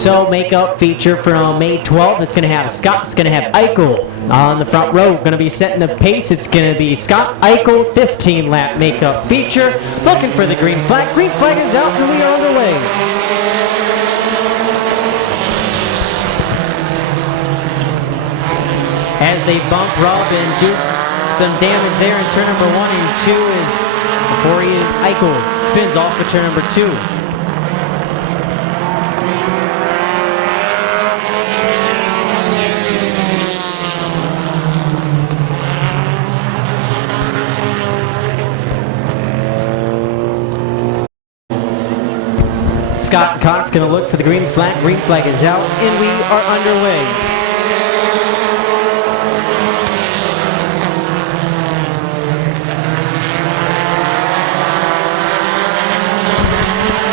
So makeup feature from May 12th. It's going to have Scott. It's going to have Eichel on the front row. Going to be setting the pace. It's going to be Scott Eichel 15-lap makeup feature. Looking for the green flag. Green flag is out and we are underway. As they bump Rob and do some damage there in turn number 1 and 2 is before Eichel spins off of turn number 2. Scott and Cox going to look for the green flag. Green flag is out, and we are underway.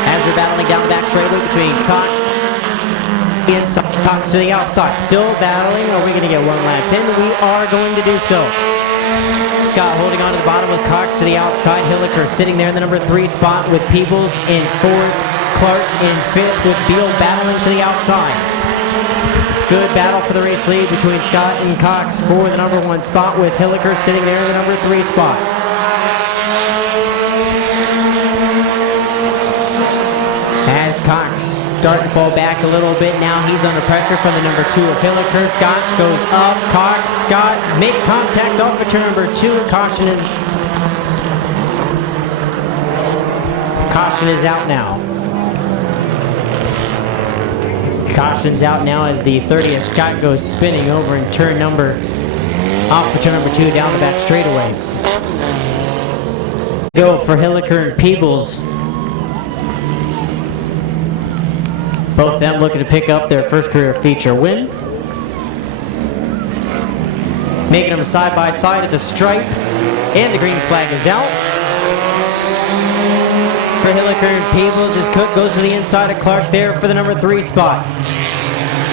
As they're battling down the back straightaway between Cox inside, Cox to the outside. Still battling. Are we going to get one lap in? We are going to do so. Scott holding on to the bottom with Cox to the outside. Hilliker sitting there in the number 3 spot with Peebles in 4th. Clark in 5th with Beal battling to the outside. Good battle for the race lead between Scott and Cox for the number 1 spot with Hilliker sitting there in the number 3 spot. As Cox starting to fall back a little bit now, he's under pressure from the number 2 of Hilliker. Scott goes up. Cox, Scott make contact off of turn number 2. Caution is out now. Caution's out now as the 30th Scott goes spinning over in turn number off for turn number 2 down the back straightaway. Go for Hilliker and Peebles. Both of them looking to pick up their first career feature win. Making them side by side at the stripe, and the green flag is out. For Hilliker and Peebles as Cook goes to the inside of Clark there for the number 3 spot.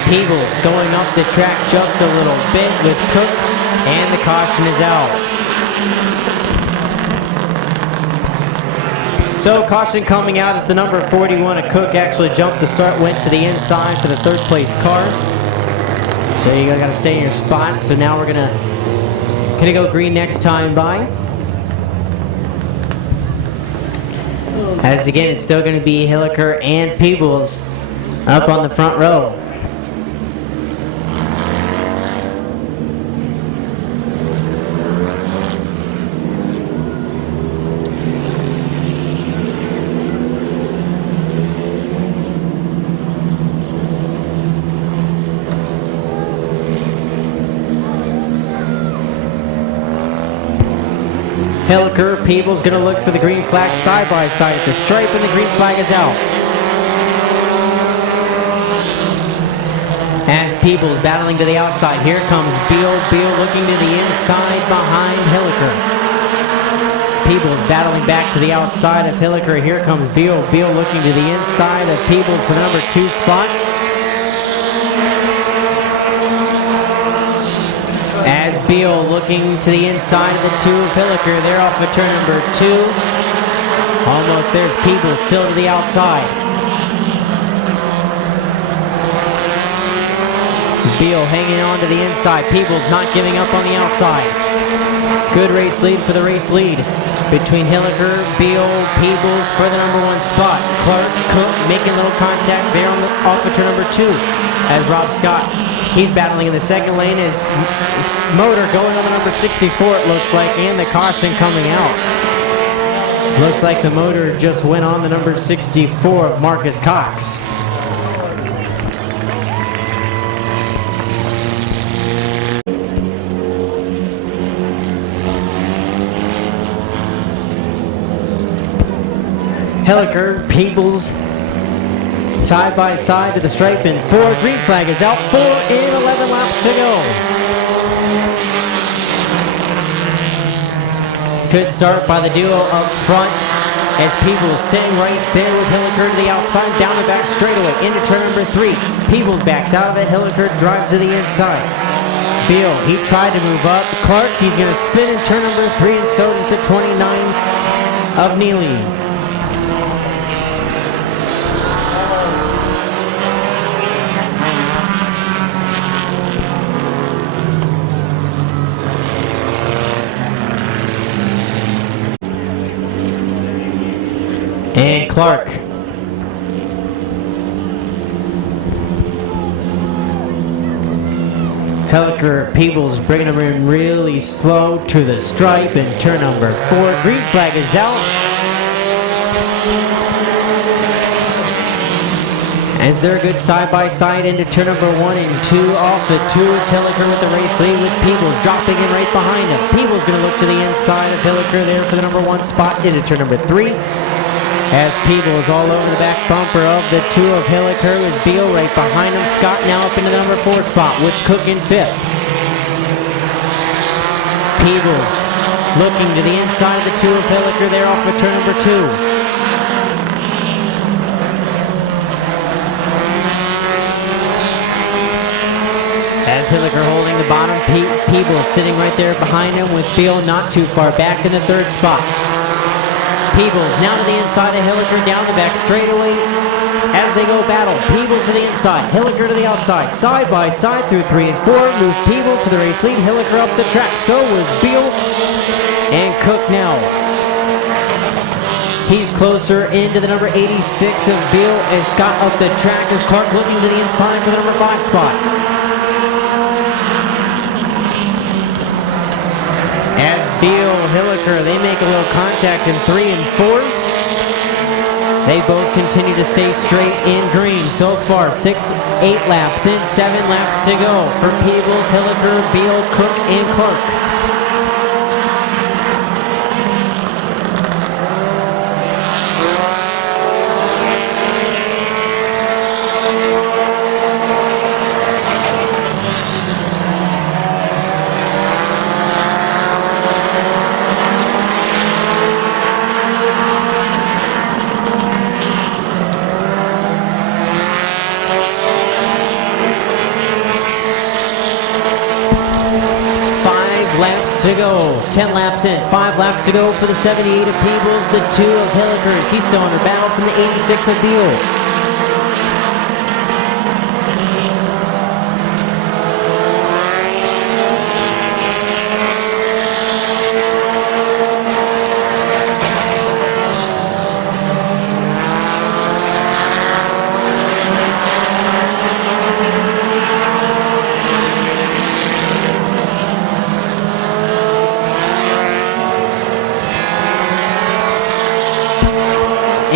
Peebles going up the track just a little bit with Cook, and the caution is out. So caution coming out as the number 41 of Cook actually jumped the start, went to the inside for the 3rd place car. So you got to stay in your spot. So now we're gonna go green next time by. As again, it's still going to be Hilliker and Peebles up on the front row. Hilliker, Peebles going to look for the green flag side by side at the stripe, and the green flag is out. As Peebles battling to the outside, here comes Beal. Beal looking to the inside behind Hilliker. Peebles battling back to the outside of Hilliker. Here comes Beal. Beal looking to the inside of Peebles for the number 2 spot. As Beal looking to the inside of the 2 of Hilliker. They're off of turn number 2. Almost there's Peebles still to the outside. Beal hanging on to the inside. Peebles not giving up on the outside. Good race lead for the race lead between Hilliker, Beal, Peebles for the number 1 spot. Clark, Cook making a little contact there off of turn number 2 as Rob Scott. He's battling in the second lane. His motor going on the number 64, it looks like, and the caution coming out. Looks like the motor just went on the number 64 of Marcus Cox. Hilliker, Peebles, side by side to the stripe, and 4. Green flag is out. 4 in 11 laps to go. Good start by the duo up front as Peebles staying right there with Hilliker to the outside, down the back straightaway into turn number 3. Peebles backs out of it. Hilliker drives to the inside. Beal, he tried to move up. Clark, he's going to spin in turn number 3, and so does the 29 of Neely. and Clark. Hilliker Peebles bringing them in really slow to the stripe in turn number 4. Green flag is out. As they're good side-by-side into turn number 1 and 2. Off the 2, it's Hilliker with the race lead with Peebles dropping in right behind him. Peebles going to look to the inside of Hilliker there for the number 1 spot into turn number 3. As Peebles all over the back bumper of the 2 of Hilliker with Beal right behind him. Scott now up into the number 4 spot with Cook in 5th. Peebles looking to the inside of the 2 of Hilliker there off of turn number 2. As Hilliker holding the bottom, Peebles sitting right there behind him with Beal not too far back in the 3rd spot. Peebles now to the inside of Hilliker, down the back straightaway as they go battle. Peebles to the inside, Hilliker to the outside, side by side through 3 and 4. Move Peebles to the race lead, Hilliker up the track. So was Beal and Cook now. He's closer into the number 86 of Beal as Scott up the track as Clark looking to the inside for the number 5 spot. As Beal, Hilliker, they make a little contact in 3 and 4. They both continue to stay straight in green. So far, 8 laps in, 7 laps to go for Peebles, Hilliker, Beal, Cook, and Clark. Laps to go, 10 laps in, 5 laps to go for the 78 of Peebles, the 2 of Hilliker. He's still under battle from the 86 of Beal.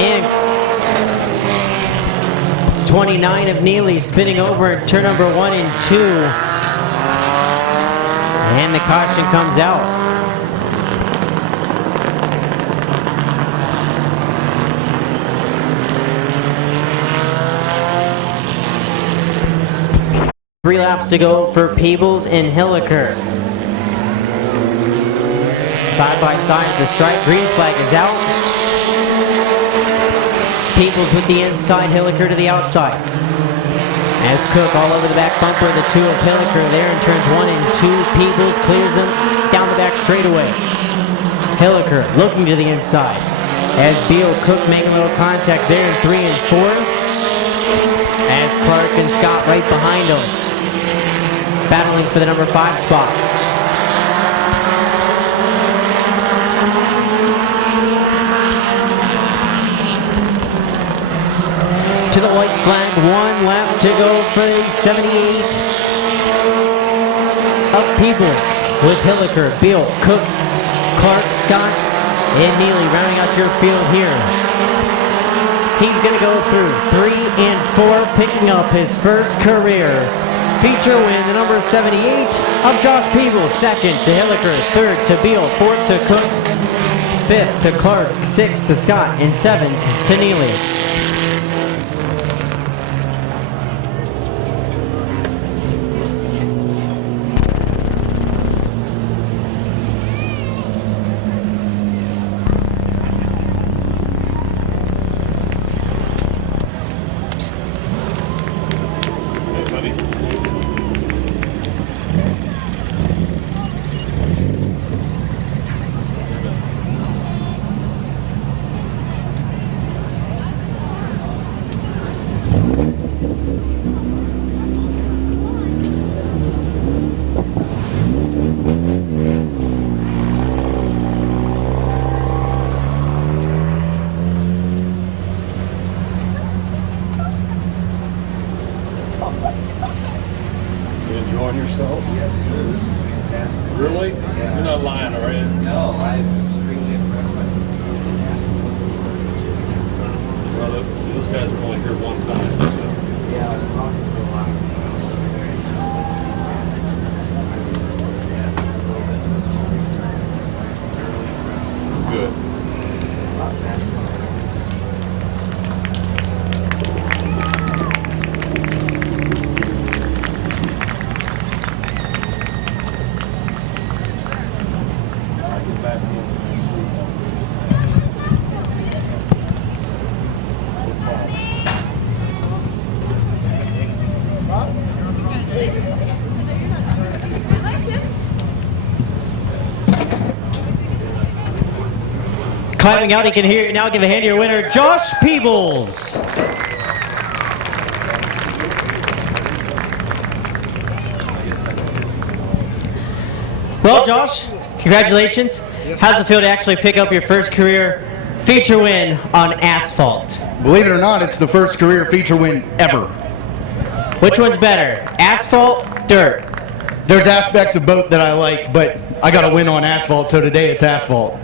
And 29 of Neely spinning over in turn number 1 and 2. And the caution comes out. Three laps to go for Peebles and Hilliker. Side by side at the stripe, green flag is out. Peebles with the inside, Hilliker to the outside. As Cook all over the back bumper, the 2 of Hilliker there in turns 1 and 2. Peebles clears them down the back straightaway. Hilliker looking to the inside. As Beal, Cook making a little contact there in 3 and 4. As Clark and Scott right behind them, battling for the number 5 spot. To the white flag, 1 lap to go for the 78 of Peebles with Hilliker, Beal, Cook, Clark, Scott, and Neely rounding out your field here. He's going to go through 3 and 4, picking up his first career feature win, the number 78 of Josh Peebles, 2nd to Hilliker, 3rd to Beal, 4th to Cook, 5th to Clark, 6th to Scott, and 7th to Neely. on yourself? Yes, sir. This is fantastic. Really? Yeah. You're not lying, are you? No, I'm extremely impressed by the Well, those guys were only here one time, so. Yeah, I was talking to a lot of people. I was over there. Yeah, a little bit to this morning. Thoroughly impressed. Good. A lot faster than I anticipated. I'll get back to you next week. No problem. Climbing out, he can hear now. Give a hand to your winner, Josh Peebles. Well, Josh, congratulations. How's it feel to actually pick up your first career feature win on asphalt? Believe it or not, it's the first career feature win ever. Which one's better, asphalt, dirt? There's aspects of both that I like, but I got to win on asphalt, so today it's asphalt.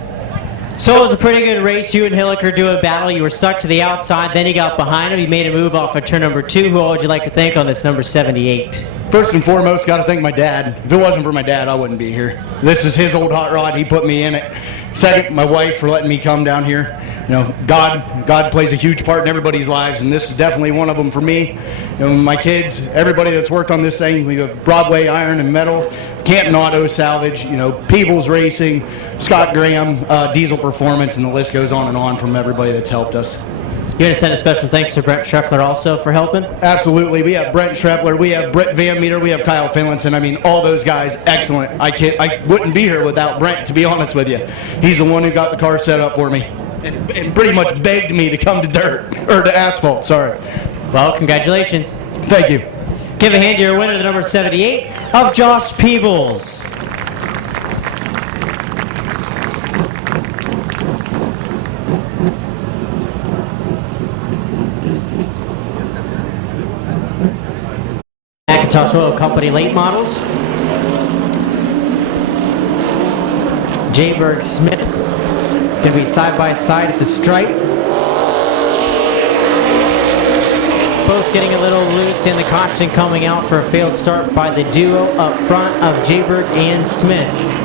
So it was a pretty good race. You and Hilliker do a battle. You were stuck to the outside. Then you got behind him. You made a move off of turn number 2. Who all would you like to thank on this number 78? First and foremost, got to thank my dad. If it wasn't for my dad, I wouldn't be here. This is his old hot rod. He put me in it. Second, my wife for letting me come down here. You know, God plays a huge part in everybody's lives, and this is definitely one of them for me. You know, my kids, everybody that's worked on this thing. We have Broadway Iron and Metal, Canton Auto Salvage, you know, Peebles Racing, Scott Graham, Diesel Performance, and the list goes on and on from everybody that's helped us. You're going to send a special thanks to Brent Schreffler also for helping? Absolutely. We have Brent Schreffler, we have Britt Van Meter, we have Kyle Finlinson. I mean, all those guys, excellent. I wouldn't be here without Brent, to be honest with you. He's the one who got the car set up for me and pretty much begged me to come to dirt, or to asphalt, sorry. Well, congratulations. Thank you. Give a hand to your winner, the number 78 of Josh Peebles. Macintosh Oil Company late models. Jayberg Smith going to be side by side at the stripe. Both getting a little loose, and the caution coming out for a failed start by the duo up front of Jayberg and Smith.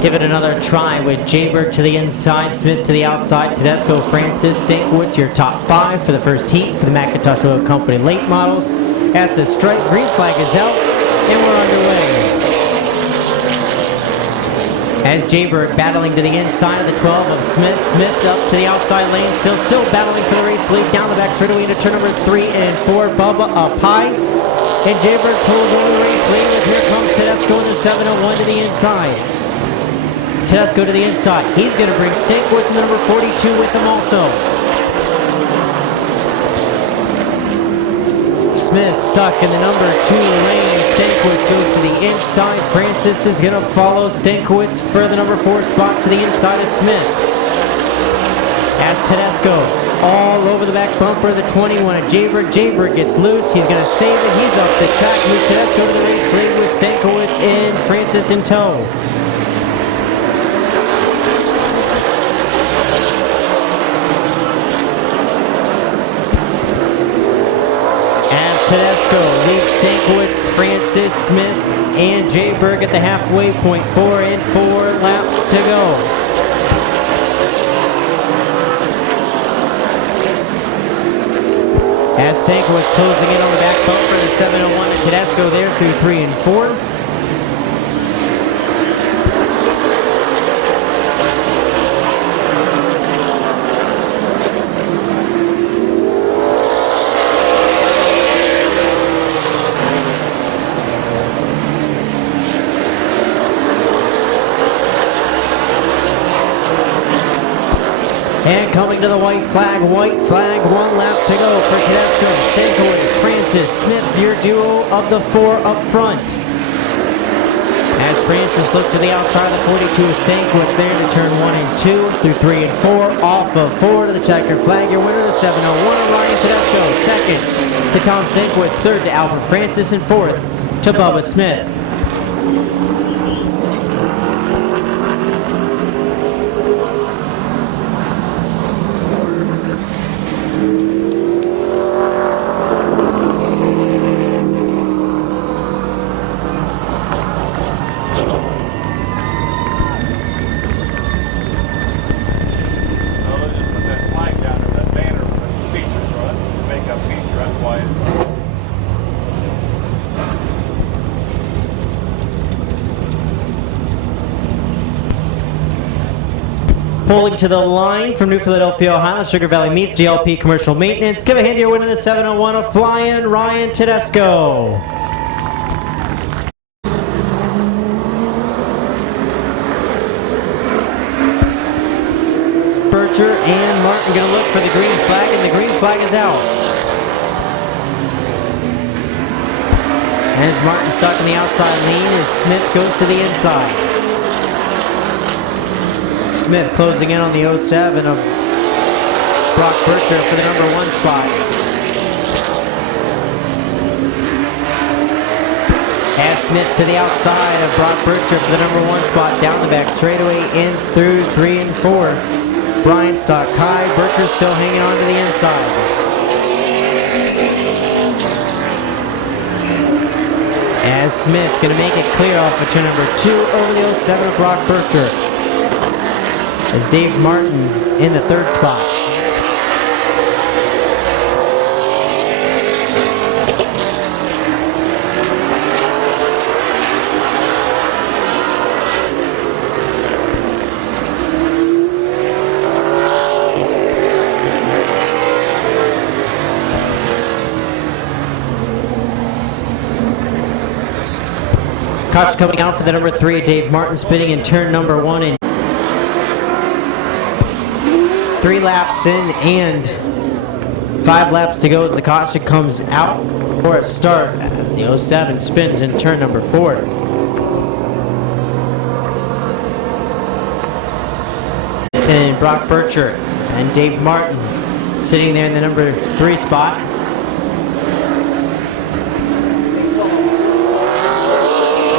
Give it another try with Jayberg to the inside, Smith to the outside, Tedesco, Francis, Stankiewicz, your top 5 for the first heat for the Macintosh Oil Company late models. At the stripe, green flag is out, and we're underway. As Jayberg battling to the inside of the 12 of Smith, Smith up to the outside lane, still battling for the race lead, down the back straightaway into turn number 3 and 4, Bubba up high. And Jayberg pulls over the race lead, and here comes Tedesco in the 701 to the inside. Tedesco to the inside. He's going to bring Stankiewicz in the number 42 with him also. Smith stuck in the number 2 lane. Stankiewicz goes to the inside. Francis is going to follow Stankiewicz for the number 4 spot to the inside of Smith. As Tedesco all over the back bumper of the 21 of Jayberg. Jayberg gets loose. He's going to save it. He's up the track. Moves Tedesco to the race lead with Stankiewicz and Francis in tow. Tedesco leads Stankiewicz, Francis, Smith, and Jayberg at the halfway point. 4 and 4 laps to go. As Stankiewicz closing in on the back bumper, the 701 and Tedesco there through 3 and 4. And coming to the white flag, 1 lap to go for Tedesco, Stankiewicz, Francis, Smith, your duo of the 4 up front. As Francis looked to the outside of the 42, Stankiewicz there to turn 1 and 2 through 3 and 4, off of 4 to the checkered flag. Your winner, the 701, Ryan Tedesco. Second to Tom Stankiewicz, third to Albert Francis, and fourth to Bubba Smith. Pulling to the line from New Philadelphia, Ohio, Sugar Valley Meats, DLP Commercial Maintenance. Give a hand to your winner, the 701 of Flying Ryan Tedesco. Bircher and Martin going to look for the green flag, and the green flag is out. As Martin stuck in the outside lane, as Smith goes to the inside. Smith closing in on the 07 of Brock Bircher for the number 1 spot. As Smith to the outside of Brock Bircher for the number 1 spot, down the back straightaway in through 3 and 4. Bryant stock high, Bircher still hanging on to the inside. As Smith going to make it clear off of turn number 2 over the 07 of Brock Bircher. As Dave Martin in the 3rd spot. Caution coming out for the number 3, Dave Martin, spinning in turn number 1 and 3 laps in and 5 laps to go as the caution comes out for a start as the 07 spins in turn number 4. And Brock Bircher and Dave Martin sitting there in the number 3 spot.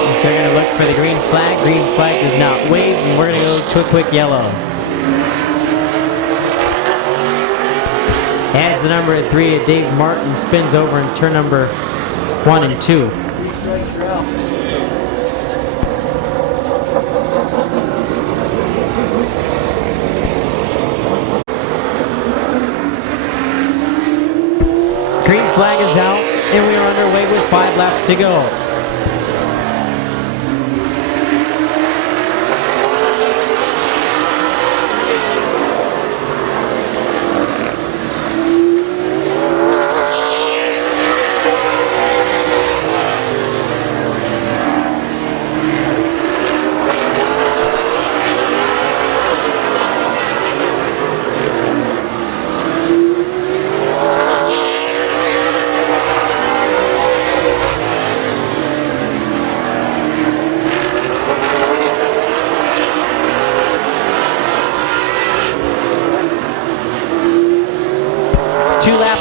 As they're going to look for the green flag. Green flag does not wave, and we're going to go to a quick yellow. As the number 3 of Dave Martin spins over in turn number 1 and 2. Green flag is out, and we are underway with 5 laps to go.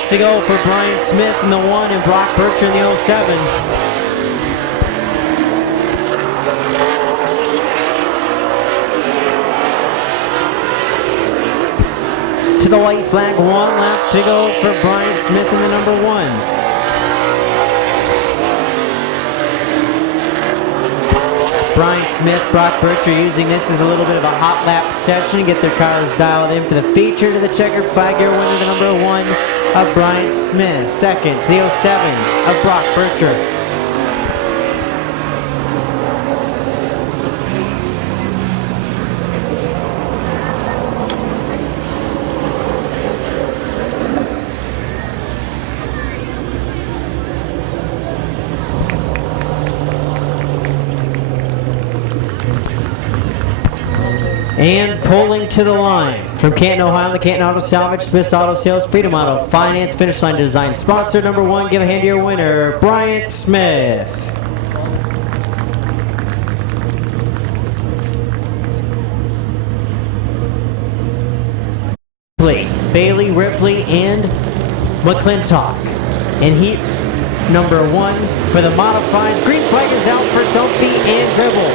To go for Brian Smith in the 1 and Brock Bircher in the 07. To the white flag, 1 lap to go for Brian Smith in the number 1. Brian Smith, Brock Bircher using this as a little bit of a hot lap session to get their cars dialed in for the feature. To the checkered flag, your winner, the number 1 of Brian Smith. Second to the 07 of Brock Bircher. And pulling to the line from Canton, Ohio, the Canton Auto Salvage, Smith's Auto Sales, Freedom Auto Finance, Finish Line Design sponsor number 1. Give a hand to your winner, Bryant Smith. Bailey, Ripley, and McClintock. And heat number 1 for the modifieds. Green flag is out for Dunphy and Gribble.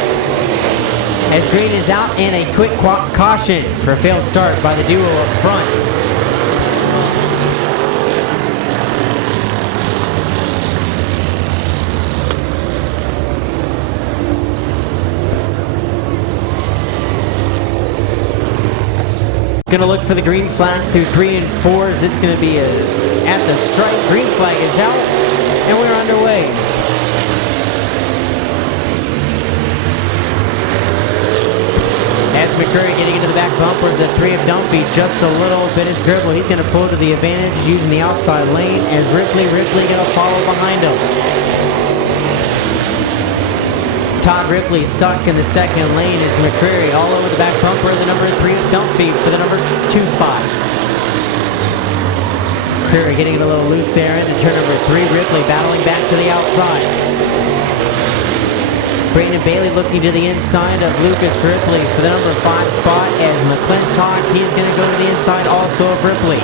As green is out, and a quick caution for a failed start by the duo up front. Going to look for the green flag through 3 and 4s. It's going to be at the stripe. Green flag is out, and we're underway. As McCurry getting into the back bumper of the 3 of Dunphy, just a little bit is Gribble. He's going to pull to the advantage using the outside lane as Ripley going to follow behind him. Todd Ripley stuck in the second lane as McCreary all over the back bumper of the number 3 of Dunphy for the number 2 spot. McCreary getting a little loose there into turn number 3. Ripley battling back to the outside. Brayden Bailey looking to the inside of Lucas Ripley for the number 5 spot as McClintock, he's going to go to the inside also of Ripley.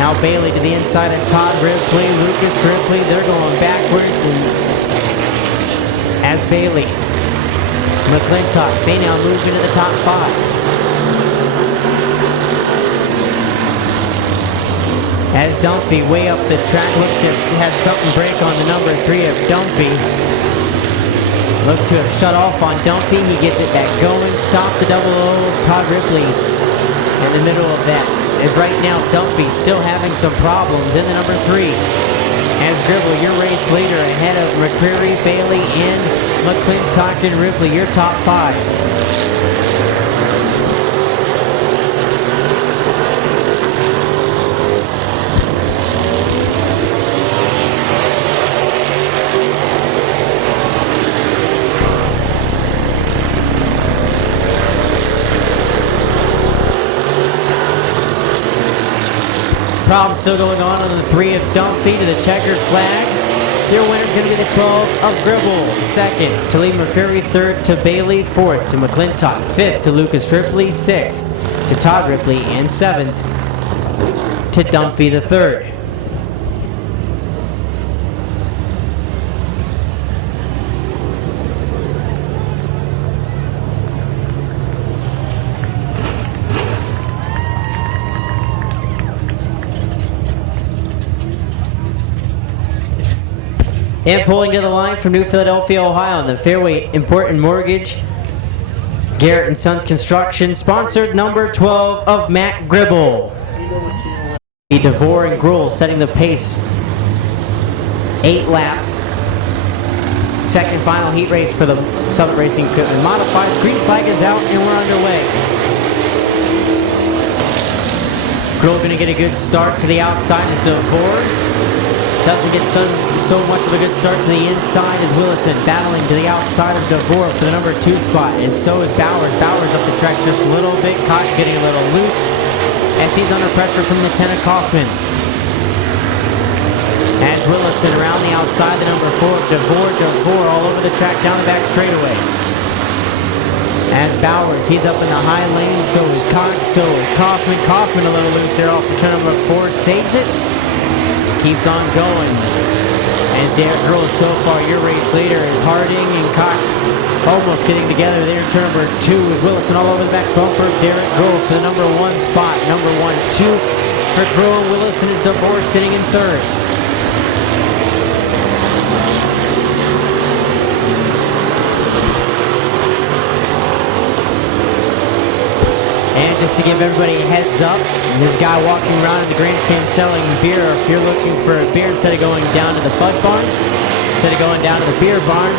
Now Bailey to the inside of Todd Ripley, Lucas Ripley, they're going backwards, and as Bailey, McClintock, they now move into the top 5. As Dunphy way up the track, looks to have had something break on the number 3 of Dunphy. Looks to have shut off on Dunphy. He gets it back going. Stop the double O of Todd Ripley in the middle of that. As right now Dunphy still having some problems in the number 3. As Gribble, your race leader ahead of McCreary, Bailey, and McClintock and Ripley, your top 5. Problem still going on the 3 of Dunphy to the checkered flag. Your winner is going to be the 12 of Gribble. 2nd to Lee McCreary. 3rd to Bailey. 4th to McClintock. 5th to Lucas Ripley. 6th to Todd Ripley. And 7th to Dunphy the 3rd. And pulling to the line from New Philadelphia, Ohio, on the fairway, Important Mortgage, Garrett and Sons Construction, sponsored number 12 of Matt Gribble. DeVore and Gruhl setting the pace. 8 lap. Second final heat race for the Summit Racing Equipment Modifieds. Green flag is out and we're underway. Gruhl going to get a good start to the outside as DeVore. Doesn't get so much of a good start to the inside as Willison battling to the outside of DeVore for the number 2 spot. And so is Bowers. Bowers up the track just a little bit. Cox getting a little loose as he's under pressure from Lieutenant Kaufman. As Willison around the outside, the number 4 of DeVore. DeVore all over the track down the back straightaway. As Bowers, he's up in the high lane. So is Cox. So is Kaufman. Kaufman a little loose there off the turn number 4. Saves it. Keeps on going. As Derek Gruhl so far, your race leader is Harding and Cox almost getting together there. Turn number 2 with Willison all over the back bumper. Derek Gruhl for the number 1 spot. Number 1, 2 for Gruhl. Willison is DeVore sitting in 3rd. And just to give everybody a heads up, this guy walking around in the grandstand selling beer. If you're looking for a beer, instead of going down to the Bud Barn, instead of going down to the beer barn,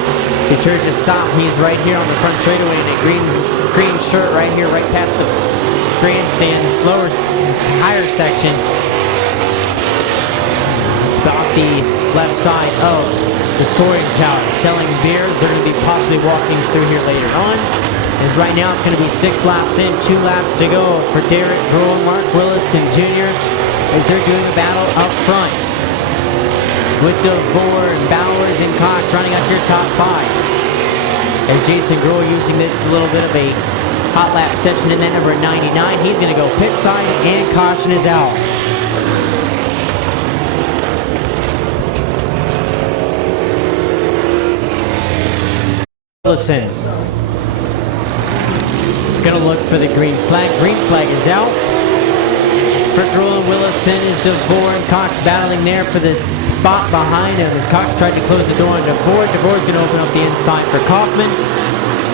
be sure to stop. He's right here on the front straightaway in a green shirt right here, right past the grandstand's higher section. It's about the left side of the scoring tower. Selling beers. They're going to be possibly walking through here later on. As right now it's going to be 6 laps in, 2 laps to go for Derek Grohl and Mark Willison Jr. as they're doing a battle up front with DeVore, Bowers, and Cox running up your top 5. As Jason Grohl using this as a little bit of a hot lap session in that number 99. He's going to go pit side and caution is out. Willison gonna look for the green flag. Green flag is out. For Grohl and Willison is DeVore and Cox battling there for the spot behind him as Cox tried to close the door on DeVore. DeVore's gonna open up the inside for Kaufman.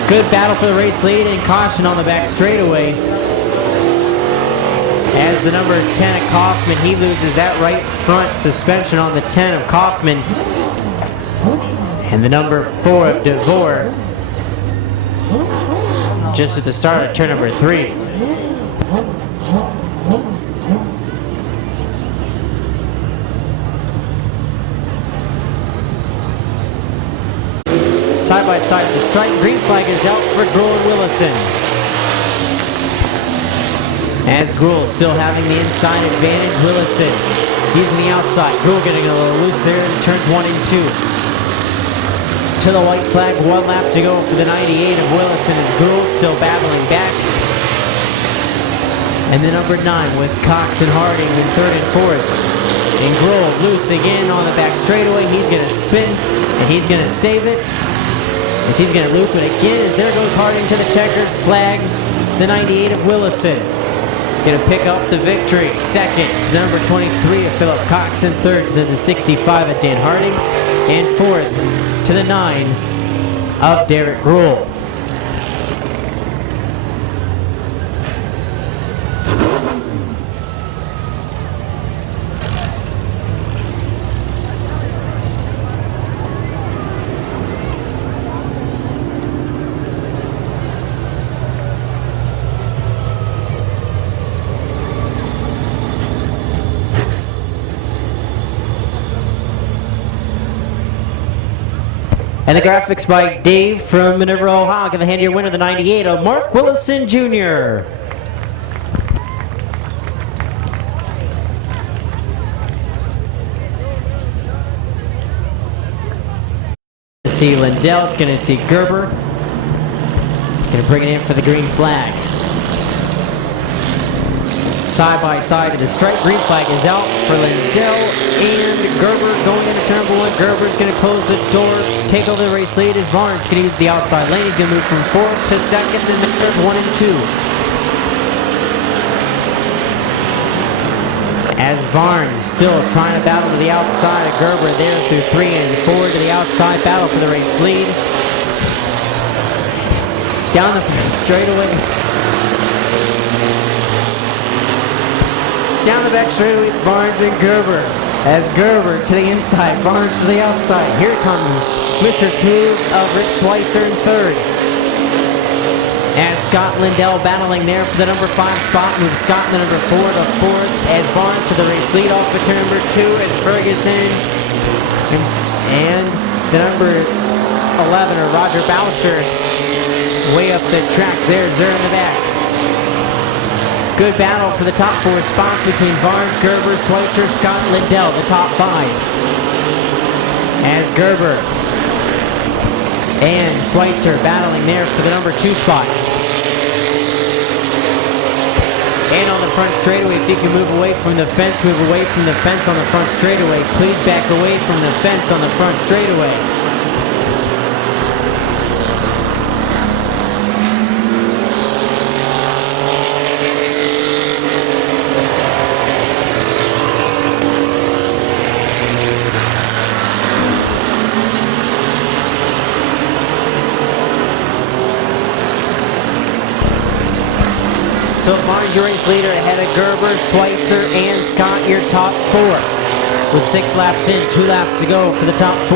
Good battle for the race lead and caution on the back straightaway. As the number 10 of Kaufman, he loses that right front suspension on the 10 of Kaufman. And the number 4 of DeVore just at the start of turn number 3. Side by side at the stripe, green flag is out for Grohl and Willison. As Grohl still having the inside advantage, Willison using the outside. Grohl getting a little loose there in turns 1 and 2. To the white flag, 1 lap to go for the 98 of Willison as Grohl still battling back. And the number 9 with Cox and Harding in 3rd and 4th. And Grohl loose again on the back straightaway. He's going to spin and he's going to save it. As he's going to loop it again as there goes Harding to the checkered flag. The 98 of Willison going to pick up the victory. 2nd to the number 23 of Philip Cox and 3rd to the 65 of Dan Harding. And 4th to the 9 of Derek Grohl. And the graphics by Dave from Minerva, Ohio. Give a hand to your winner, the 98 of Mark Willison Jr. See Lindell, it's going to see Gerber. Going to bring it in for the green flag. Side by side to the stripe, green flag is out for Lindell and Gerber going into turn number 1. Gerber's going to close the door, take over the race lead as Barnes going to use the outside lane. He's going to move from 4th to 2nd and then 1 and 2. As Barnes still trying to battle to the outside of Gerber there through 3 and 4 to the outside battle for the race lead. Down the straightaway. Down the back straightaway, it's Barnes and Gerber. As Gerber to the inside, Barnes to the outside. Here comes Mr. Smooth of Rick Schweitzer in 3rd. As Scott Lindell battling there for the number 5 spot, moves Scott in the number 4 to 4th. As Barnes to the race lead off for turn number 2 as Ferguson and the number 11 or Roger Boucher way up the track. They're in the back. Good battle for the top 4 spots between Barnes, Gerber, Schweitzer, Scott, Lindell, the top 5. As Gerber and Schweitzer battling there for the number 2 spot. And on the front straightaway, if you can move away from the fence, move away from the fence on the front straightaway. Please back away from the fence on the front straightaway. So Barnes, your race leader, ahead of Gerber, Schweitzer, and Scott, your top 4. With 6 laps in, 2 laps to go for the top 4.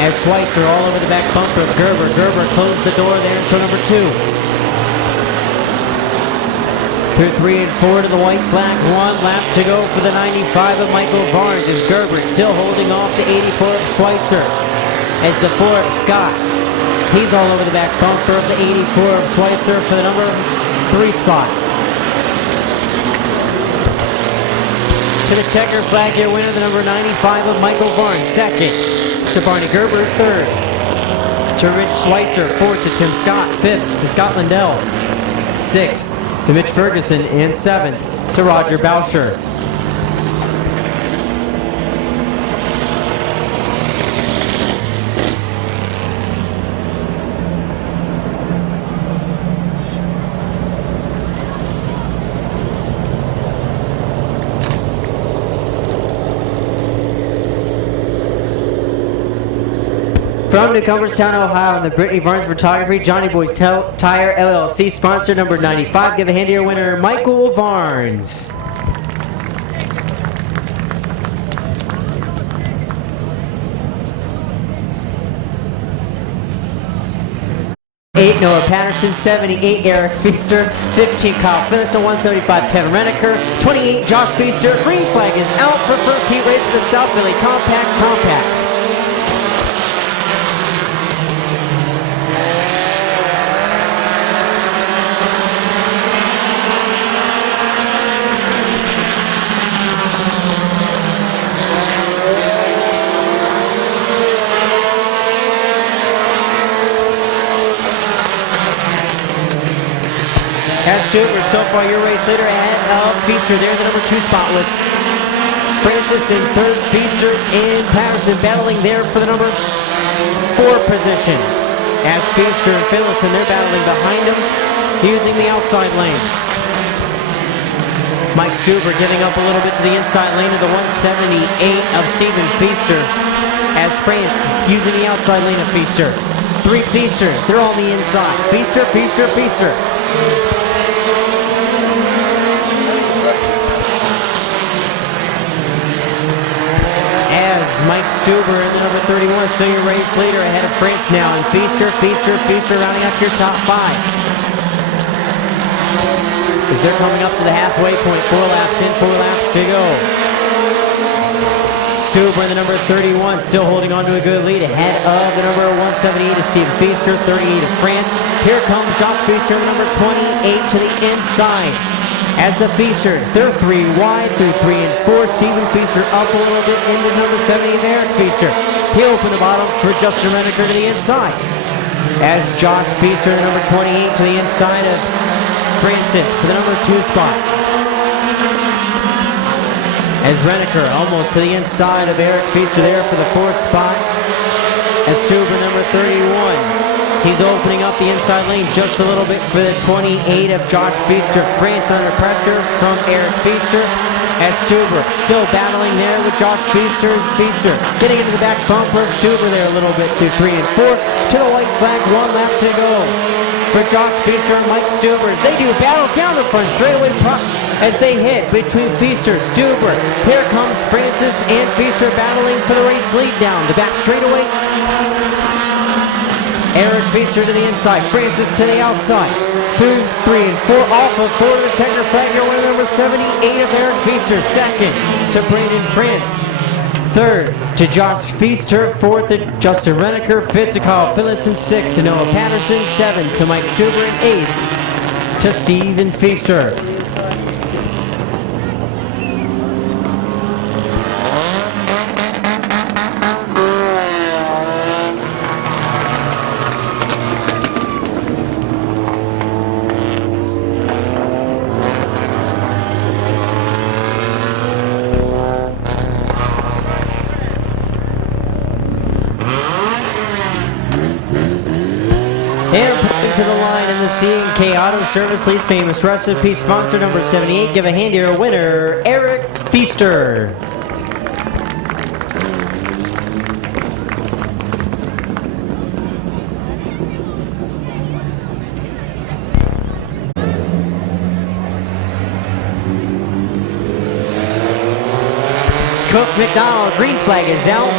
As Schweitzer all over the back bumper of Gerber. Gerber closed the door there until number 2. Through 3 and 4 to the white flag. 1 lap to go for the 95 of Michael Barnes. As Gerber still holding off the 84 of Schweitzer. As the 4 of Scott He's all over the back bumper of the 84 of Schweitzer for the number 3 spot. To the checker flag here, winner, the number 95 of Michael Barnes. Second to Barney Gerber. Third to Rich Schweitzer. Fourth to Tim Scott. Fifth to Scott Lindell. Sixth to Mitch Ferguson. And seventh to Roger Boucher. From Newcomerstown, Ohio, and the Brittany Barnes Photography, Johnny Boys Tire LLC, sponsor number 95. Give a hand to your winner, Michael Barnes. 8, Noah Patterson. 78, Eric Feaster. 15, Kyle Phillips. 175, Kevin Reneker. 28, Josh Feaster. Green flag is out for first heat race of the South Philly Compact Compacts. As Stuber, so far your race leader ahead of Feaster. There, the number 2 spot with Francis in third, Feaster and Patterson battling there for the number 4 position. As Feaster and Finlayson, they're battling behind him using the outside lane. Mike Stuber giving up a little bit to the inside lane of the 178 of Stephen Feaster. As France using the outside lane of Feaster. 3 Feasters, they're on the inside. Feaster, Feaster, Feaster. Mike Stuber in the number 31, so your race leader ahead of France now. And Feaster, Feaster, Feaster rounding out to your top 5. As they're coming up to the halfway point, 4 laps in, 4 laps to go. Stuber in the number 31, still holding on to a good lead ahead of the number 178 of Stephen Feaster, 38 of France. Here comes Josh Feaster, the number 28 to the inside. As the Feasters, they're 3 wide through 3 and 4. Stephen Feaster up a little bit into number 70 of Eric Feaster. He opened the bottom for Justin Reneker to the inside. As Josh Feaster, the number 28 to the inside of Francis for the number 2 spot. As Reneker almost to the inside of Eric Feaster there for the 4th spot. As Stuber, number 31. He's opening up the inside lane just a little bit for the 28 of Josh Feaster. France under pressure from Eric Feaster. As Stuber still battling there with Josh Feaster's Feaster. Getting into the back bumper of Stuber there a little bit through 3 and 4. To the white flag, 1 lap to go for Josh Feaster and Mike Stuber. As they do battle down the front straightaway as they hit between Feaster, Stuber. Here comes Francis and Feaster battling for the race lead down the back straightaway. Eric Feaster to the inside, Francis to the outside. Through 3 and 4, off of 4 to the checker flag, your winner number 78 of Eric Feaster. 2nd to Brandon France. 3rd to Josh Feaster. 4th to Justin Reneker. 5th to Kyle Phillips. 6th to Noah Patterson. 7th to Mike Stuber. And 8th to Stephen Feaster. To the line in the C&K Auto Service Least Famous Recipe, sponsor number 78. Give a hand to your winner, Eric Feaster. Cook McDonald, green flag is out.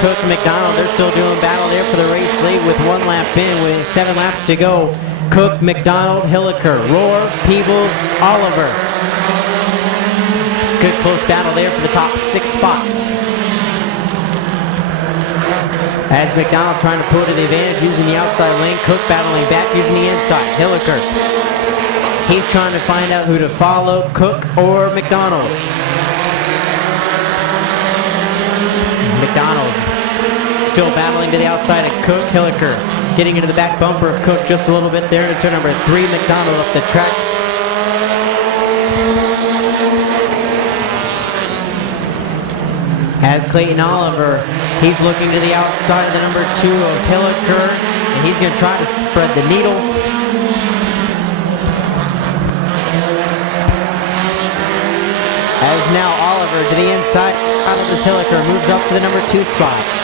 Cook McDonald, they're still doing battle there for the race lead with 1 lap in with 7 laps to go. Cook, McDonald, Hilliker, Rohr, Peebles, Oliver. Good close battle there for the top 6 spots. As McDonald trying to pull to the advantage using the outside lane. Cook battling back using the inside. Hilliker. He's trying to find out who to follow, Cook or McDonald. McDonald still battling to the outside of Cook. Hilliker getting into the back bumper of Cook just a little bit there into turn number 3. McDonald up the track. As Clayton Oliver, he's looking to the outside of the number 2 of Hilliker, and he's going to try to spread the needle. As now Oliver to the inside out of his Hilliker moves up to the number 2 spot.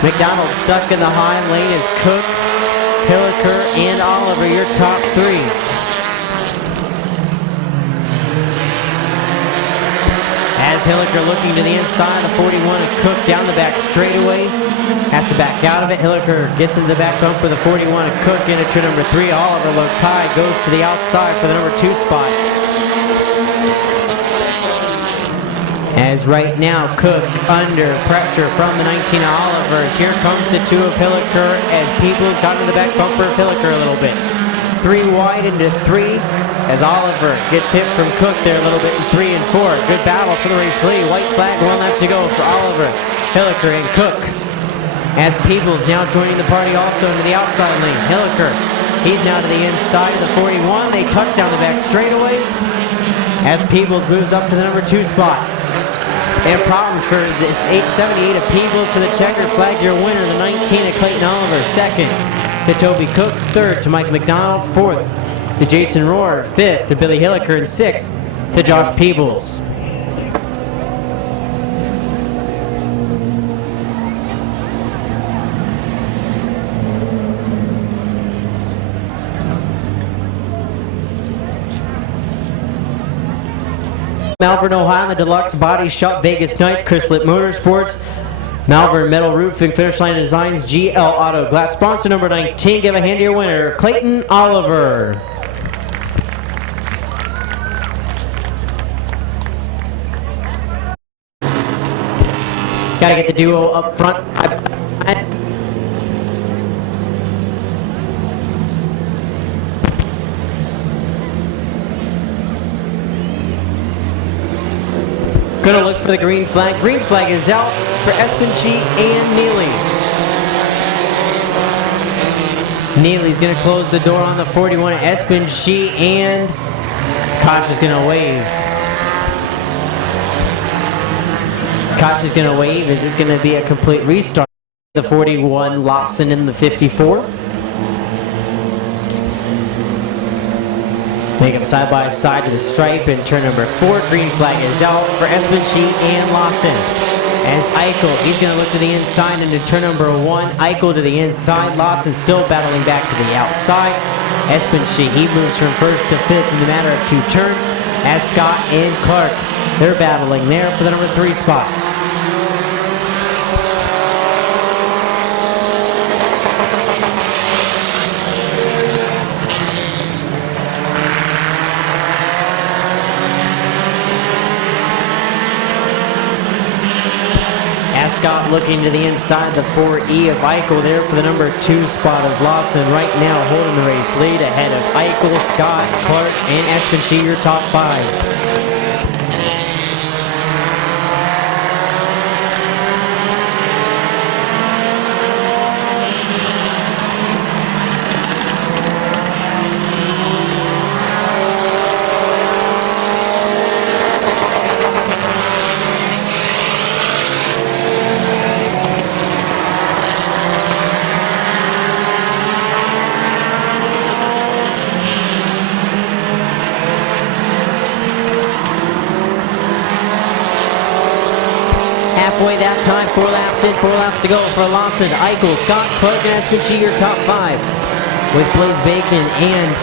McDonald stuck in the high lane is Cook, Hilliker, and Oliver, your top 3. As Hilliker looking to the inside of 41 of Cook down the back straightaway. Has to back out of it. Hilliker gets into the back bumper of the 41 of Cook into turn number 3. Oliver looks high, goes to the outside for the number 2 spot. As right now, Cook under pressure from the 19 of Oliver's. Here comes the 2 of Hilliker as Peoples got into the back bumper of Hilliker a little bit. 3 wide into 3 as Oliver gets hit from Cook there a little bit in 3 and 4. Good battle for the race lead. White flag, 1 lap to go for Oliver, Hilliker, and Cook. As Peoples now joining the party also into the outside lane. Hilliker, he's now to the inside of the 41. They touch down the back straightaway as Peoples moves up to the number 2 spot. And problems for this 878 of Peebles to the checkered flag. Your winner, the 19 of Clayton Oliver. 2nd to Toby Cook. 3rd to Mike McDonald. 4th to Jason Rohr. 5th to Billy Hilliker. And 6th to Josh Peebles. Malvern, Ohio, the Deluxe Body Shop, Vegas Knights, Chris Litt Motorsports, Malvern Metal Roofing, Finish Line Designs, GL Auto Glass. Sponsor number 19, give a hand to your winner, Clayton Oliver. Got to get the duo up front. Gonna look for the green flag. Green flag is out for Espenchi and Neely. Neely's gonna close the door on the 41 at Espenchi, and Kosh is gonna wave. Kosh is gonna wave. Is this gonna be a complete restart? The 41, Lawson in the 54. Make them side by side to the stripe in turn number 4. Green flag is out for Espenchi and Lawson. As Eichel, he's going to look to the inside into turn number 1. Eichel to the inside. Lawson still battling back to the outside. Espenchi, he moves from 1st to 5th in the matter of 2 turns. As Scott and Clark, they're battling there for the number 3 spot. Scott looking to the inside, the 4E of Eichel there for the number 2 spot as Lawson right now holding the race lead ahead of Eichel, Scott, Clark, and Espenchi, your top 5. halfway that time. 4 laps in, 4 laps to go for Lawson, Eichel, Scott, Clark, and Espinci, your top 5. With Blaze Bacon and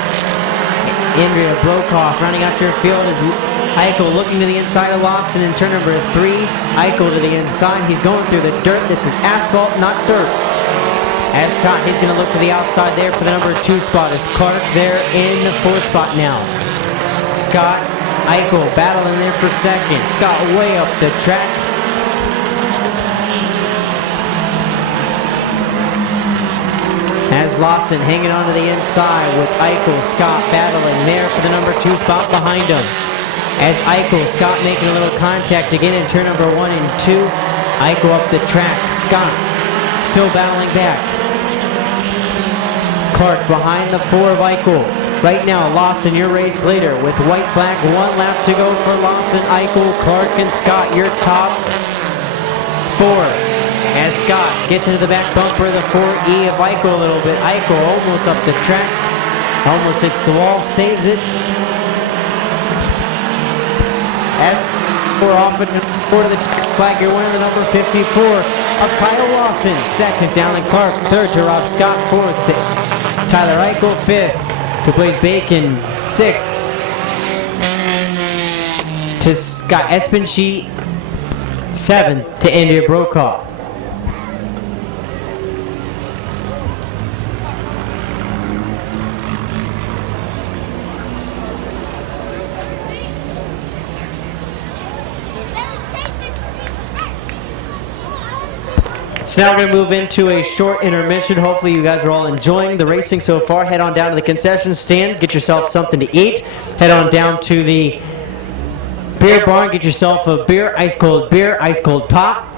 Andrea Brokoff rounding out your field is Eichel looking to the inside of Lawson in turn number 3. Eichel to the inside. He's going through the dirt. This is asphalt, not dirt. As Scott, he's going to look to the outside there for the number 2 spot. Is Clark there in the 4th spot now. Scott, Eichel battling there for second. Scott way up the track. As Lawson hanging on to the inside with Eichel, Scott battling there for the number 2 spot behind him. As Eichel, Scott making a little contact again in turn number 1 and 2. Eichel up the track. Scott still battling back. Clark behind the 4 of Eichel. Right now, Lawson, your race leader with white flag. 1 lap to go for Lawson, Eichel, Clark, and Scott, your top 4. As Scott gets into the back bumper of the 4E of Eichel a little bit. Eichel almost up the track. Almost hits the wall, saves it. As we're off at to the check flag, you're winning the number 54 of Kyle Lawson. Second to Alan Clark. Third to Rob Scott. Fourth to Tyler Eichel. Fifth to Blaze Bacon. Sixth to Scott Espinci. Seventh to Andrea Brokaw. So now we're going to move into a short intermission. Hopefully you guys are all enjoying the racing so far. Head on down to the concession stand, get yourself something to eat. Head on down to the beer barn, get yourself a beer, ice cold pop.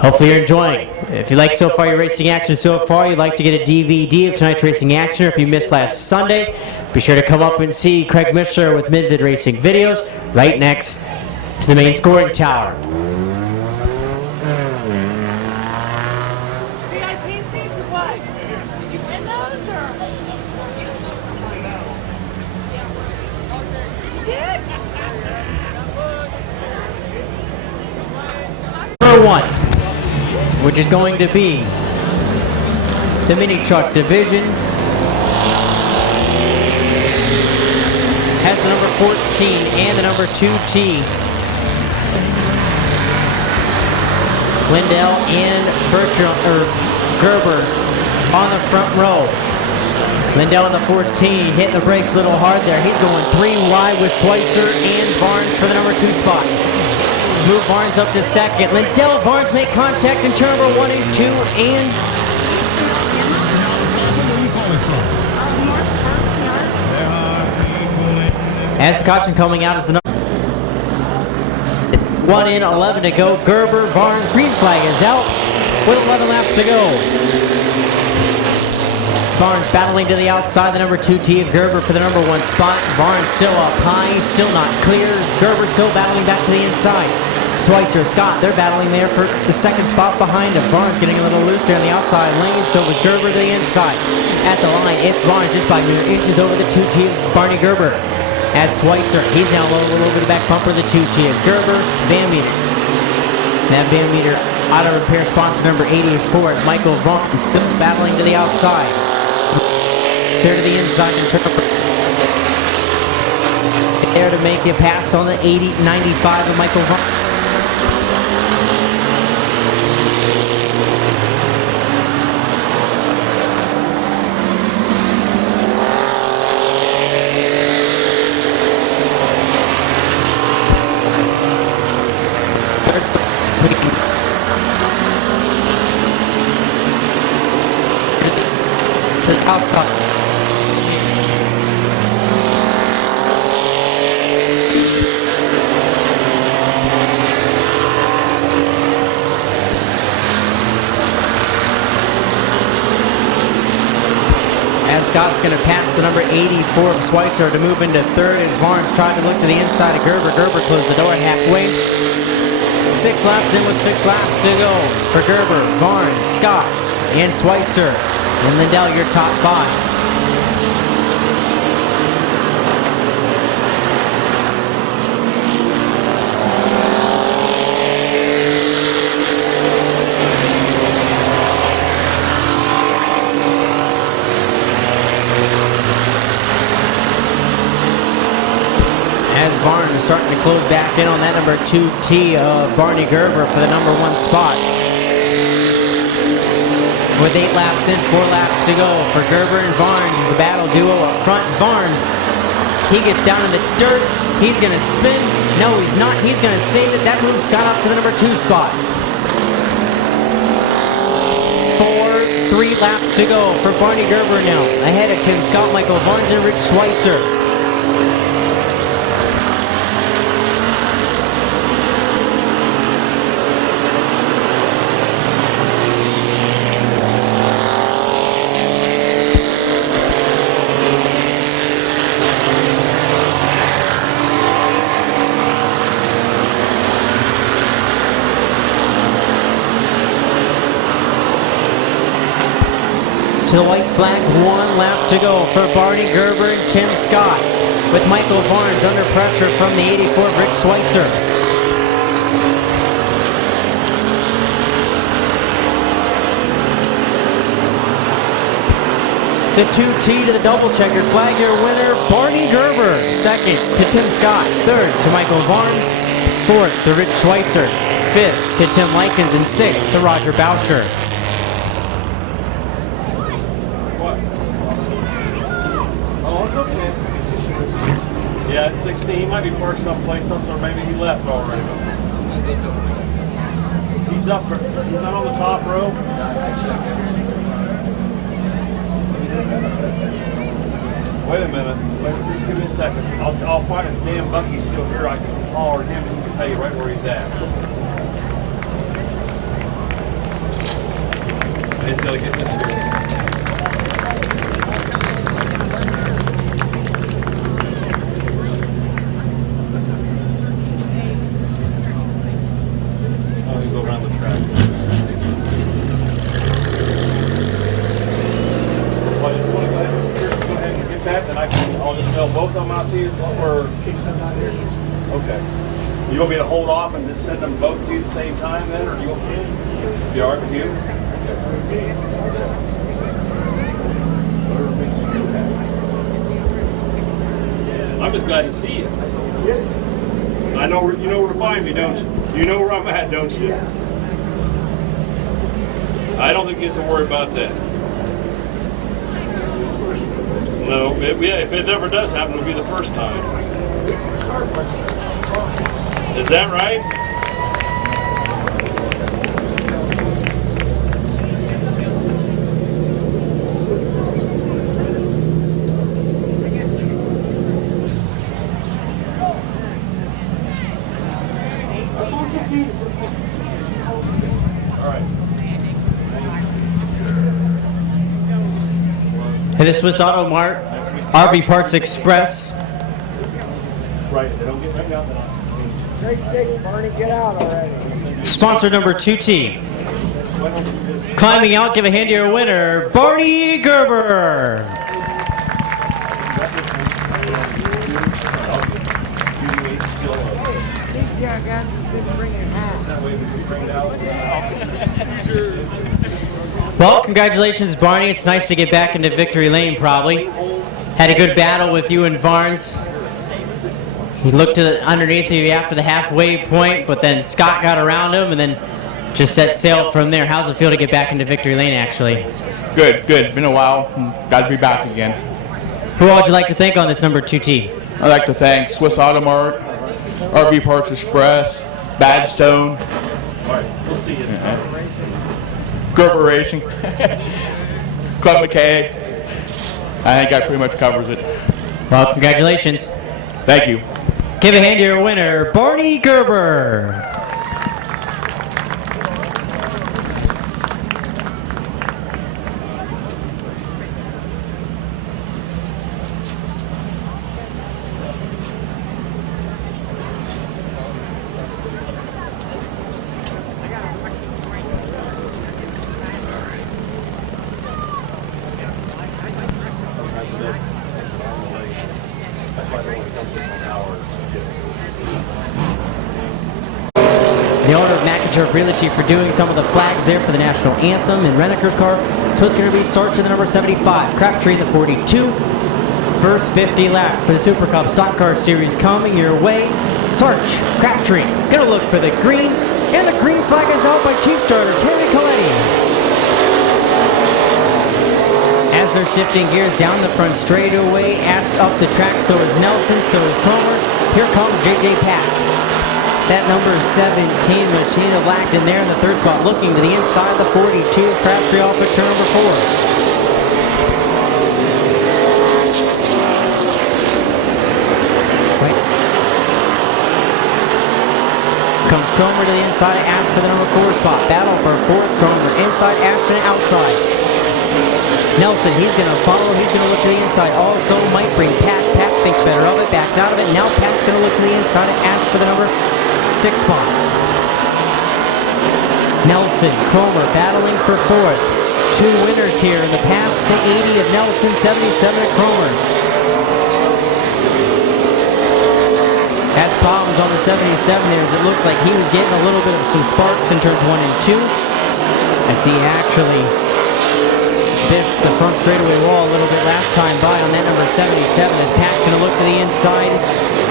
Hopefully you're enjoying. If you like so far your racing action so far, you'd like to get a DVD of tonight's racing action, or if you missed last Sunday, be sure to come up and see Craig Mishler with Mid-Vid Racing Videos right next to the main scoring tower. VIP seats or what? Did you win those or? Number 1, which is going to be the mini truck division, has the number 14 and the number 2T. Lindell and Gerber on the front row. Lindell in the 14, hitting the brakes a little hard there. He's going 3 wide with Schweitzer and Barnes for the number 2 spot. Move Barnes up to second. Lindell, Barnes make contact in turn number 1 and 2, and as caution coming out is the number 1 in, 11 to go. Gerber, Barnes, green flag is out with 11 laps to go. Barnes battling to the outside, the number 2T of Gerber for the number 1 spot. Barnes still up high, still not clear. Gerber still battling back to the inside. Schweitzer, Scott, they're battling there for the 2nd spot behind him. Barnes getting a little loose there on the outside lane, so with Gerber to the inside. At the line, it's Barnes just by mere inches over the 2T of Barney Gerber. As Schweitzer, he's now low a little bit of back bumper of the 2T of Gerber. Van Meter. That Van Meter auto repair sponsor number 84 is Michael Vaughn, still battling to the outside. There to the inside and turn there to make a pass on the 80-95 of Michael Vaughn. To the outside. As Scott's going to pass the number 84 of Schweitzer to move into 3rd as Barnes tried to look to the inside of Gerber. Gerber closed the door at halfway. 6 laps in with 6 laps to go for Gerber, Barnes, Scott, and Schweitzer. And Lindell, your top 5. starting to close back in on that number 2T of Barney Gerber for the number 1 spot. With 8 laps in, 4 laps to go for Gerber and Barnes is the battle duo up front. Barnes, he gets down in the dirt. He's going to spin. No, he's not. He's going to save it. That moves Scott up to the number 2 spot. 3 laps to go for Barney Gerber now. Ahead of Tim Scott, Michael Barnes, and Rich Schweitzer. To the white flag, 1 lap to go for Barney Gerber and Tim Scott, with Michael Barnes under pressure from the 84 Rick Schweitzer. The 2T to the double checkered flag, your winner, Barney Gerber. Second to Tim Scott. Third to Michael Barnes. Fourth to Rich Schweitzer. Fifth to Tim Likens, and sixth to Roger Boucher. Yeah, at 16, he might be parked someplace else, or maybe he left already. He's up for, he's not on the top row. Wait a minute, just give me a second. I'll find if Dan Bucky's still here, I can holler at him and he can tell you right where he's at. I just gotta get this here. I'll just mail both of them out to you, or okay. You want me to hold off and just send them both to you at the same time then, or do you want me to? You all right with you? I'm just glad to see you. I know you know where to find me, don't you? You know where I'm at, don't you? I don't think you have to worry about that. No, if it never does happen, it'll be the first time. Is that right? All right. And the Swiss Auto Mart, RV Parts Express. Right, they don't get back out then. Great stick, Barney, get out already. Sponsor number 2T. Climbing out, give a hand to your winner, Barney Gerber. These guys didn't bring your hat. Well, congratulations, Barney. It's nice to get back into victory lane, probably. Had a good battle with you and Varnes. He looked underneath of you after the halfway point, but then Scott got around him and then just set sail from there. How's it feel to get back into victory lane, actually? Good. Been a while. Got to be back again. Who all would you like to thank on this number 2T? I'd like to thank Swiss Auto Mart, RV Parts Express, Badstone, All right, we'll see you. Gerber Racing, Club McKay. I think that pretty much covers it. Well, congratulations. Thank you. Give a hand to your winner, Barney Gerber. The owner of McIntyre Realty for doing some of the flags there for the national anthem in Renneker's car. So it's going to be Sarge in the number 75, Crabtree in the 42, first 50 lap for the Super Cup Stock Car Series coming your way. Sarge, Crabtree, gonna look for the green, and the green flag is out by Chief Starter Terry Coletti. As they're shifting gears down the front straightaway, Ash up the track, so is Nelson, so is Cromer. Here comes JJ Pack. That number 17, Machine of Lacton there in the third spot, looking to the inside of the 42. Crabtree off at turn number 4. Comes Cromer to the inside of Ash for the number 4 spot. Battle for 4th. Cromer inside, Ashton outside. Nelson, he's going to follow. He's going to look to the inside. Also might bring Pat. Pat thinks better of it. Backs out of it. Now Pat's going to look to the inside of Ash for the number 6 spot. Nelson, Cromer battling for 4th. 2 winners here in the past. The 80 of Nelson, 77 of Cromer. Has problems on the 77 there as it looks like he was getting a little bit of some sparks in turns 1 and 2. As he actually biffed the front straightaway wall a little bit last time by on that number 77 as Pat's going to look to the inside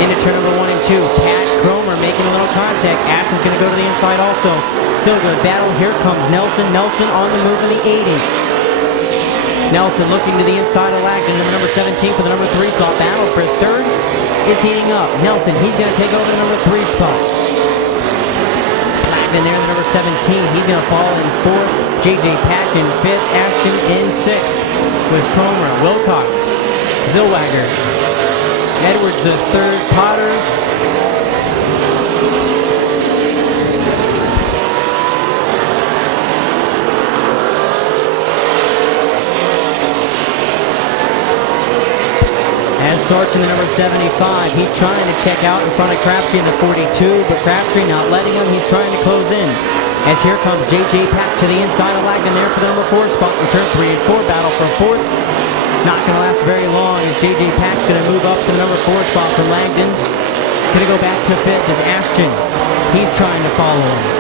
into turn number 1 and 2. Pat, Cromer making a little contact. Ash is going to go to the inside also. Still good battle. Here comes Nelson. Nelson on the move in the 80. Nelson looking to the inside of Lacton in the number 17 for the number 3 spot. Battle for 3rd is heating up. Nelson, he's going to take over the number 3 spot. Lacton there in the number 17. He's going to fall in 4th. JJ Pack in 5th. Ashton in 6th with Cromer, Wilcox, Zillwager, Edwards the 3rd, Potter. As Sarch in the number 75, he's trying to check out in front of Crabtree in the 42, but Crabtree not letting him. He's trying to close in. As here comes JJ Pack to the inside of Lacton there for the number 4 spot in turn 3 and 4. Battle for 4th. Not going to last very long as JJ Pack going to move up to the number 4 spot for Langdon. Going to go back to 5th as Ashton. He's trying to follow him.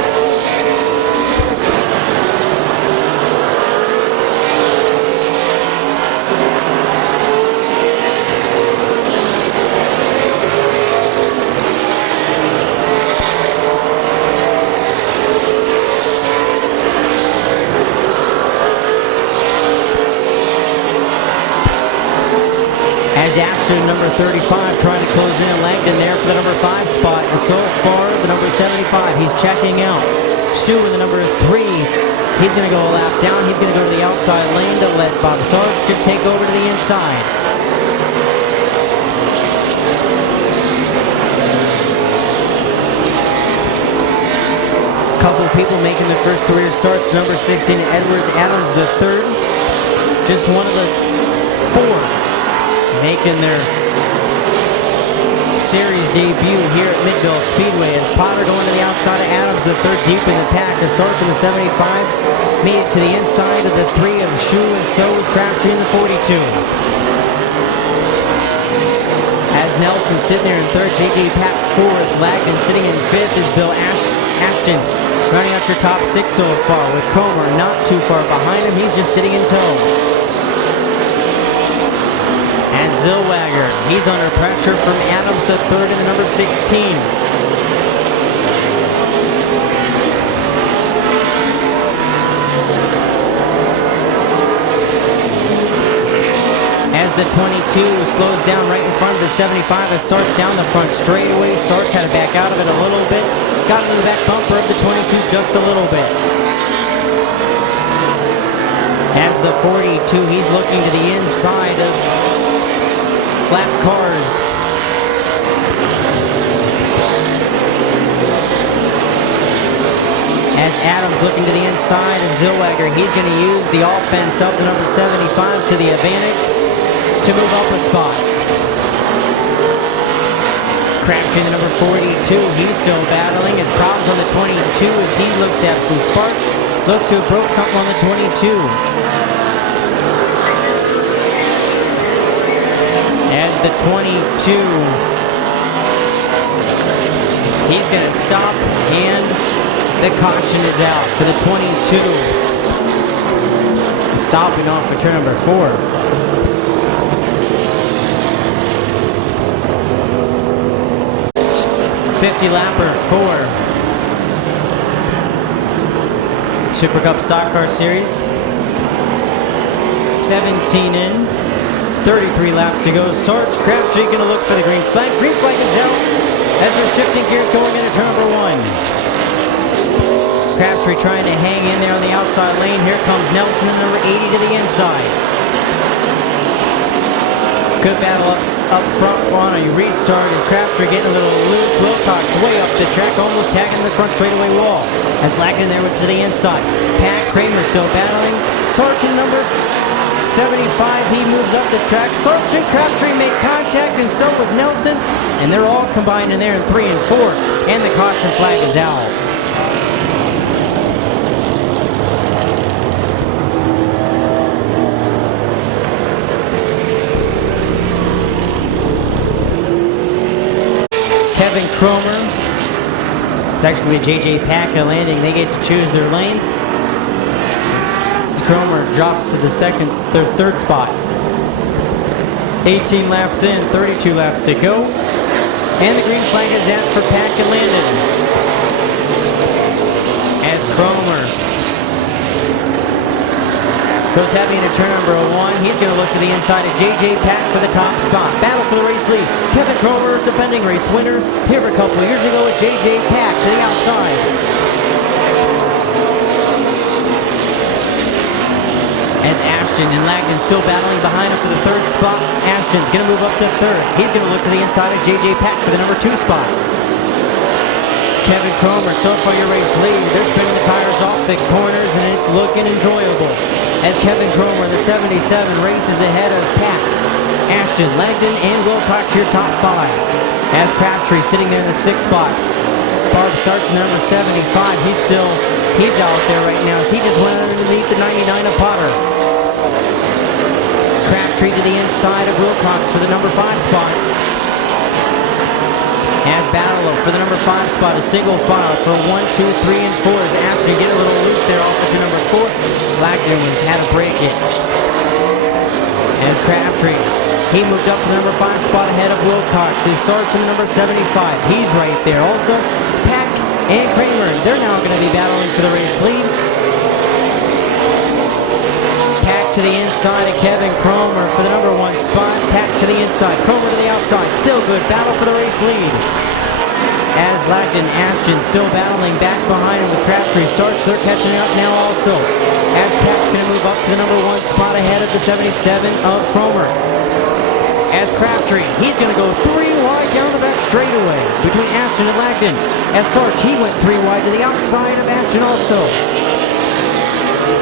Ashton, number 35, trying to close in. Langdon there for the number 5 spot. And so far, the number 75, he's checking out. Shu in the number 3. He's going to go a lap down. He's going to go to the outside lane to let Bob Sarge take over to the inside. Couple people making their first career starts. Number 16, Edward Adams the 3rd. Just one of the 4 making their series debut here at Midvale Speedway as Potter going to the outside of Adams, the 3rd deep in the pack. As Sarch in the 75 made it to the inside of the 3 of Shu, and so was Crabtree in the 42. As Nelson sitting there in 3rd, JJ Pack 4th, Lagden sitting in 5th is Bill Ashton. Running out your top 6 so far with Cromer not too far behind him. He's just sitting in tow. Zillwager, he's under pressure from Adams the 3rd and the number 16. As the 22 slows down right in front of the 75 as Sarch down the front straightaway. Sarch had to back out of it a little bit. Got into the back bumper of the 22 just a little bit. As the 42, he's looking to the inside of lap cars. As Adams looking to the inside of Zillwager, he's going to use the offense up the number 75 to the advantage to move up a spot. It's Crabtree, the number 42. He's still battling. His problems on the 22 as he looks to have some sparks. Looks to have broke something on the 22. As the 22, he's going to stop, and the caution is out for the 22. Stopping off for turn number 4. 50 lapper for Super Cup Stock Car Series. 17 in, 33 laps to go. Sarge Crabtree going to look for the green flag. Green flag is out as they're shifting gears going into turn number 1. Crabtree trying to hang in there on the outside lane. Here comes Nelson in number 80 to the inside. Good battle up front on a restart as Crabtree getting a little loose. Wilcox way up the track, almost tagging the front straightaway wall. As Lagden there was to the inside. Pat Kramer still battling. Sargent number 75, he moves up the track. Sargent Crabtree make contact, and so was Nelson. And they're all combined in there in 3 and 4. And the caution flag is out. Kevin Cromer. It's actually going to be J.J. Packer landing. They get to choose their lanes. As Cromer drops to the third spot. 18 laps in, 32 laps to go. And the green flag is out for Pack and Landon. As Cromer goes heavy into turn number 1. He's going to look to the inside of J.J. Pack for the top spot. Battle for the race lead. Kevin Cromer, defending race winner, here a couple years ago with J.J. Pack to the outside. As Ashton and Lagden still battling behind him for the third spot. Ashton's going to move up to third. He's going to look to the inside of J.J. Pack for the number 2 spot. Kevin Cromer, so far your race lead. They're spinning the tires off the corners and it's looking enjoyable. As Kevin Cromer, the 77, races ahead of Pack, Ashton, Lagden, and Wilcox, your top 5. As Crabtree sitting there in the 6th spot. Barb Sargent, number 75, he's out there right now as he just went underneath the 99 of Potter. Crabtree to the inside of Wilcox for the number 5 spot. As Battle for the number 5 spot, a single file for 1, 2, 3, and 4 as Ashton get a little loose there off to number 4. Lagden had to break it. As Crabtree, he moved up to the number 5 spot ahead of Wilcox. His Sargent number 75, he's right there. Also, Pack and Kramer, they're now going to be battling for the race lead. Pack to the inside of Kevin Cromer for the number 1 spot. Pack to the inside, Cromer to the outside. Still good battle for the race lead. As Lagden, Ashton still battling back behind him with Crabtree. Sarge, they're catching up now also. As Pack's going to move up to the number 1 spot ahead of the 77 of Cromer. As Crabtree, he's going to go 3 wide down the back straightaway between Ashton and Lagden. As Sarge, he went 3 wide to the outside of Ashton also.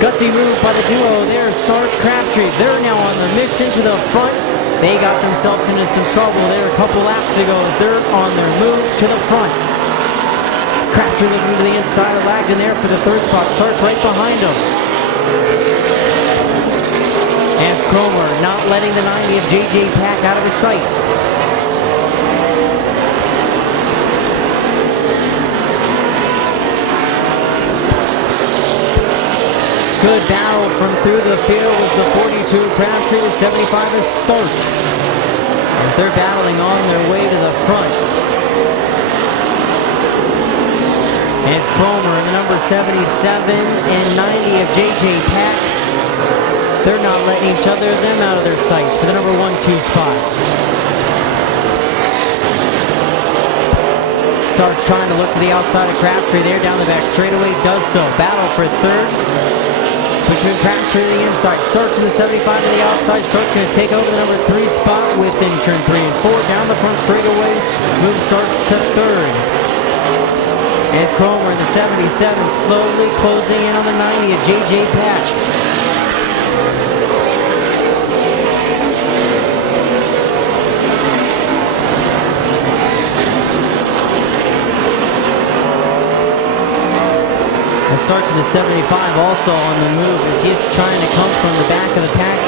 Gutsy move by the duo there, Sarge Crabtree. They're now on their mission to the front. They got themselves into some trouble there a couple laps ago as they're on their move to the front. Crabtree looking to the inside of Lagden there for the 3rd spot. Sarge right behind him. As Cromer not letting the 90 of J.J. Pack out of his sights. Good battle from through the field with the 42 Crabtree, the 75 is Start. As they're battling on their way to the front. As Cromer and the number 77 and 90 of J.J. Pack, they're not letting them out of their sights for the number 1-2 spot. Starts trying to look to the outside of Crabtree there down the back straightaway, does so. Battle for 3rd. Between Crabtree to the inside, Starts in the 75 to the outside. Starts going to take over the number 3 spot within turn 3 and 4. Down the front straightaway, move Starts to 3rd. As Cromer in the 77 slowly closing in on the 90 of J.J. Pack. Starts in the 75 also on the move as he's trying to come from the back of the pack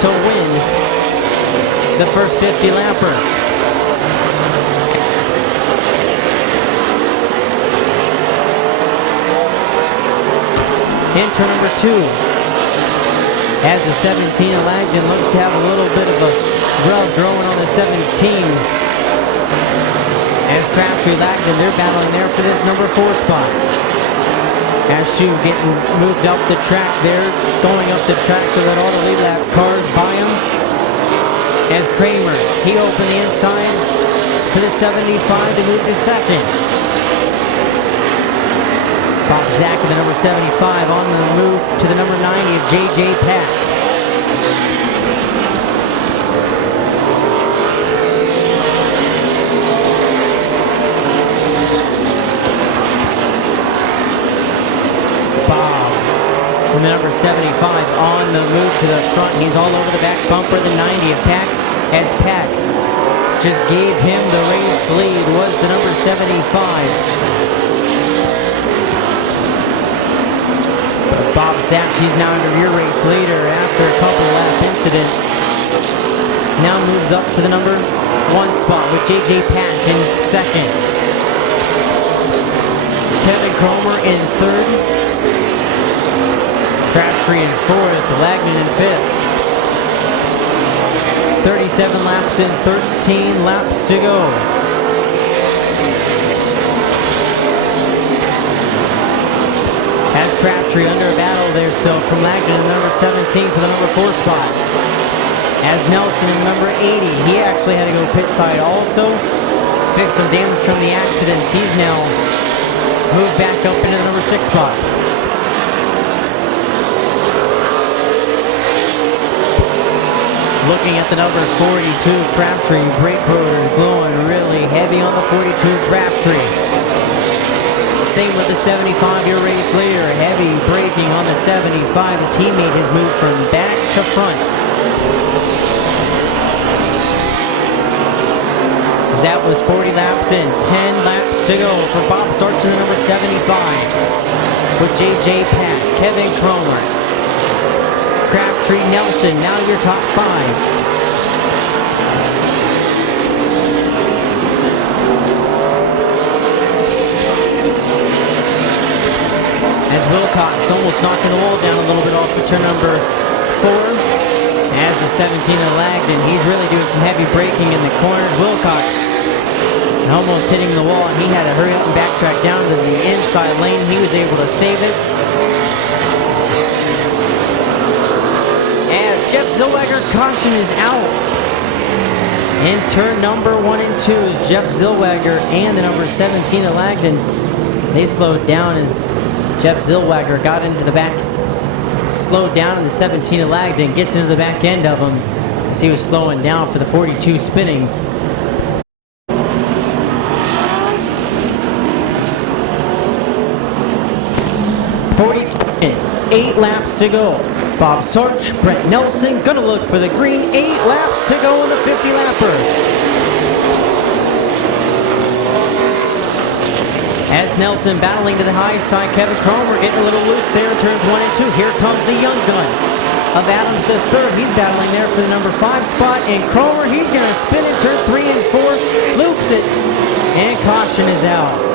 to win the first 50 lapper. In turn number 2, as the 17 of Lagden looks to have a little bit of a rub growing on the 17. As Crabtree, Langdon, they're battling there for the number 4 spot. As Shu getting moved up the track there, going up the track to let all the lead lap cars by him. As Kramer, he opened the inside to the 75 to move to second. Bob Zach to the number 75 on the move to the number 90 of J.J. Pack. From the number 75 on the move to the front. He's all over the back bumper, the 90 of Pack, as Pack just gave him the race lead, was the number 75. Bob Zapps, he's now under your race leader after a couple lap incident. Now moves up to the number 1 spot with J.J. Pack in second. Kevin Cromer in third. Crabtree in 4th, Lagman in 5th. 37 laps in 13 laps to go. As Crabtree under a battle there still from Lagman in number 17 for the number 4 spot. As Nelson in number 80, he actually had to go pit side also. Fixed some damage from the accidents. He's now moved back up into the number 6 spot. Looking at the number 42, Crabtree, brake rotors glowing really heavy on the 42 Crabtree. Same with the 75-year race leader, heavy braking on the 75 as he made his move from back to front. As that was 40 laps in, 10 laps to go for Bob Sargent, the number 75, with J.J. Pack, Kevin Cromer. Crabtree, Nelson, now your top 5. As Wilcox almost knocking the wall down a little bit off of turn number 4. As the 17 of Lagden, he's really doing some heavy braking in the corners. Wilcox almost hitting the wall, and he had to hurry up and backtrack down to the inside lane. He was able to save it. Jeff Zillweger, caution is out. In turn number 1 and 2 is Jeff Zillweger and the number 17 of Lagden. They slowed down as Jeff Zillweger got into the back. Slowed down and the 17 of Lagden gets into the back end of him as he was slowing down for the 42 spinning. Eight laps to go. Bob Sarch, Brent Nelson, gonna look for the green. 8 laps to go in the 50-lapper. As Nelson battling to the high side, Kevin Cromer getting a little loose there in turns 1 and 2. Here comes the young gun of Adams the third. He's battling there for the number 5 spot, and Cromer, he's gonna spin in turn 3 and 4, loops it, and caution is out.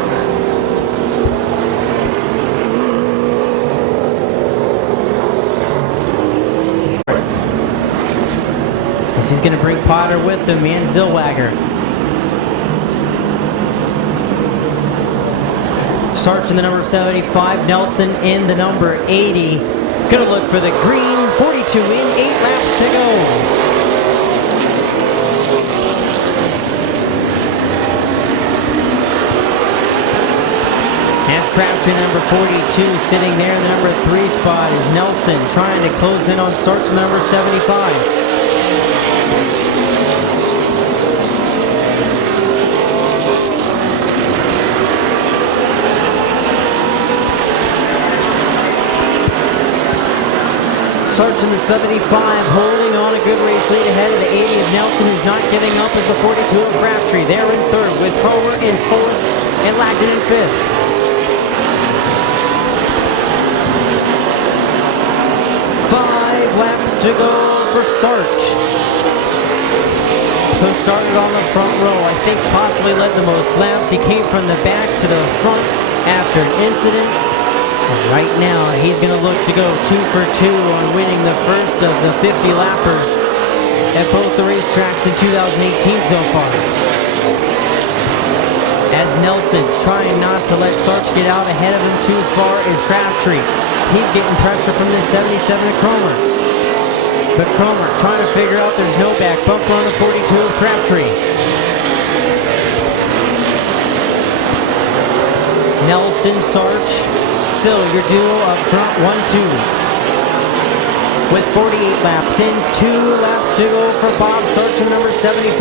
He's going to bring Potter with him and Zillweger. Sarch in the number 75, Nelson in the number 80. Going to look for the green, 42 in, 8 laps to go. As Crabtree, number 42, sitting there in the number 3 spot is Nelson trying to close in on Sarch, number 75. Sarch in the 75, holding on a good race lead ahead of the 80 of Nelson, who's not giving up as the 42 of Crabtree. They're in third with Cromer in 4th and Lagden in 5th. Laps to go for Sarch, who started on the front row. I think possibly led the most laps. He came from the back to the front after an incident. And right now, he's going to look to go 2 for 2 on winning the first of the 50 lappers at both the racetracks in 2018 so far. As Nelson trying not to let Sarch get out ahead of him too far is Crabtree. He's getting pressure from the 77 of Cromer. But Cromer trying to figure out there's no back bumper on the 42 of Crabtree. Nelson, Sarch, still your duo up front, 1-2. With 48 laps in, 2 laps to go for Bob Sarch and number 75.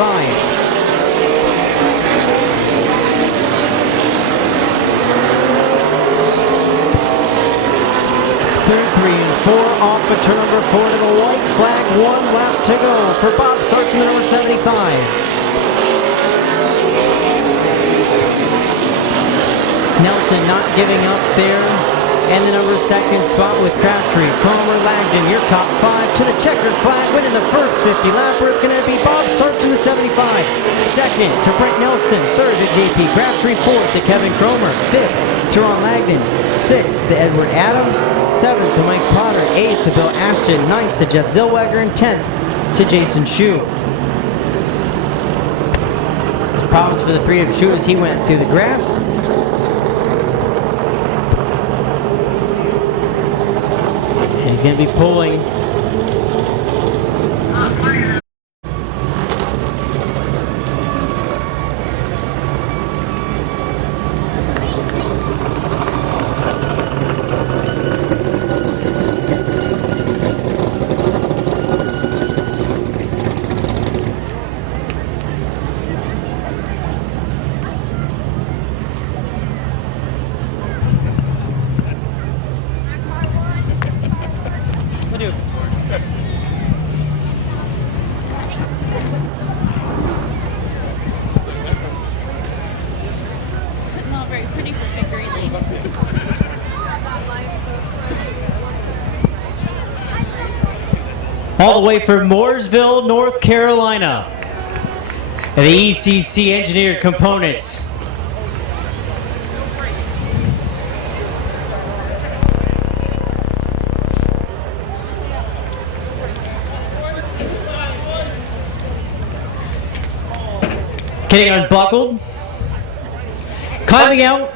Through 3 and 4 off of turn number 4 to the white flag. 1 lap to go for Bob Sarch and number 75. Nelson not giving up there. And the number 2nd spot with Crabtree. Cromer, Lagden, your top 5 to the checkered flag. Winning the first 50 lap where it's going to be Bob Sarch in the 75. 2nd to Brent Nelson. 3rd to JP Crabtree. 4th to Kevin Cromer. 5th to Ron Lagden. 6th to Edward Adams. 7th to Mike Potter. 8th to Bill Ashton. 9th to Jeff Zillweger. And 10th to Jason Shue. There's problems for the 3 of Shue as he went through the grass. And he's going to be pulling. Not very pretty for Hickory Lane. All the way from Mooresville, North Carolina. The ECC Engineered Components. Getting unbuckled. Climbing out.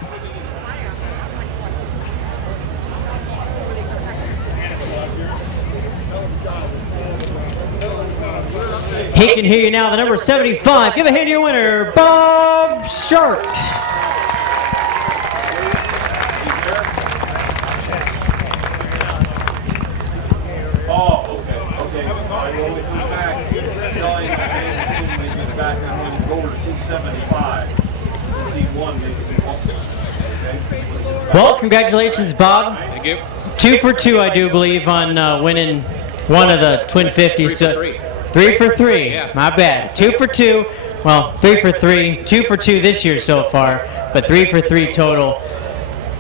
He can hear you now, the number 75. Give a hand to your winner, Bob Stark. Oh, okay. I will be back. Telling you that he gets back and when go over to C75. Since he won, maybe he won't. Okay? Well, congratulations, Bob. Thank you. 2 for 2, I do believe, on winning one of the Twin 50s. 3 for 3. Yeah. My bad. 2 for 2. Well, 3 for 3. 2 for 2 this year so far, but 3 for 3 total.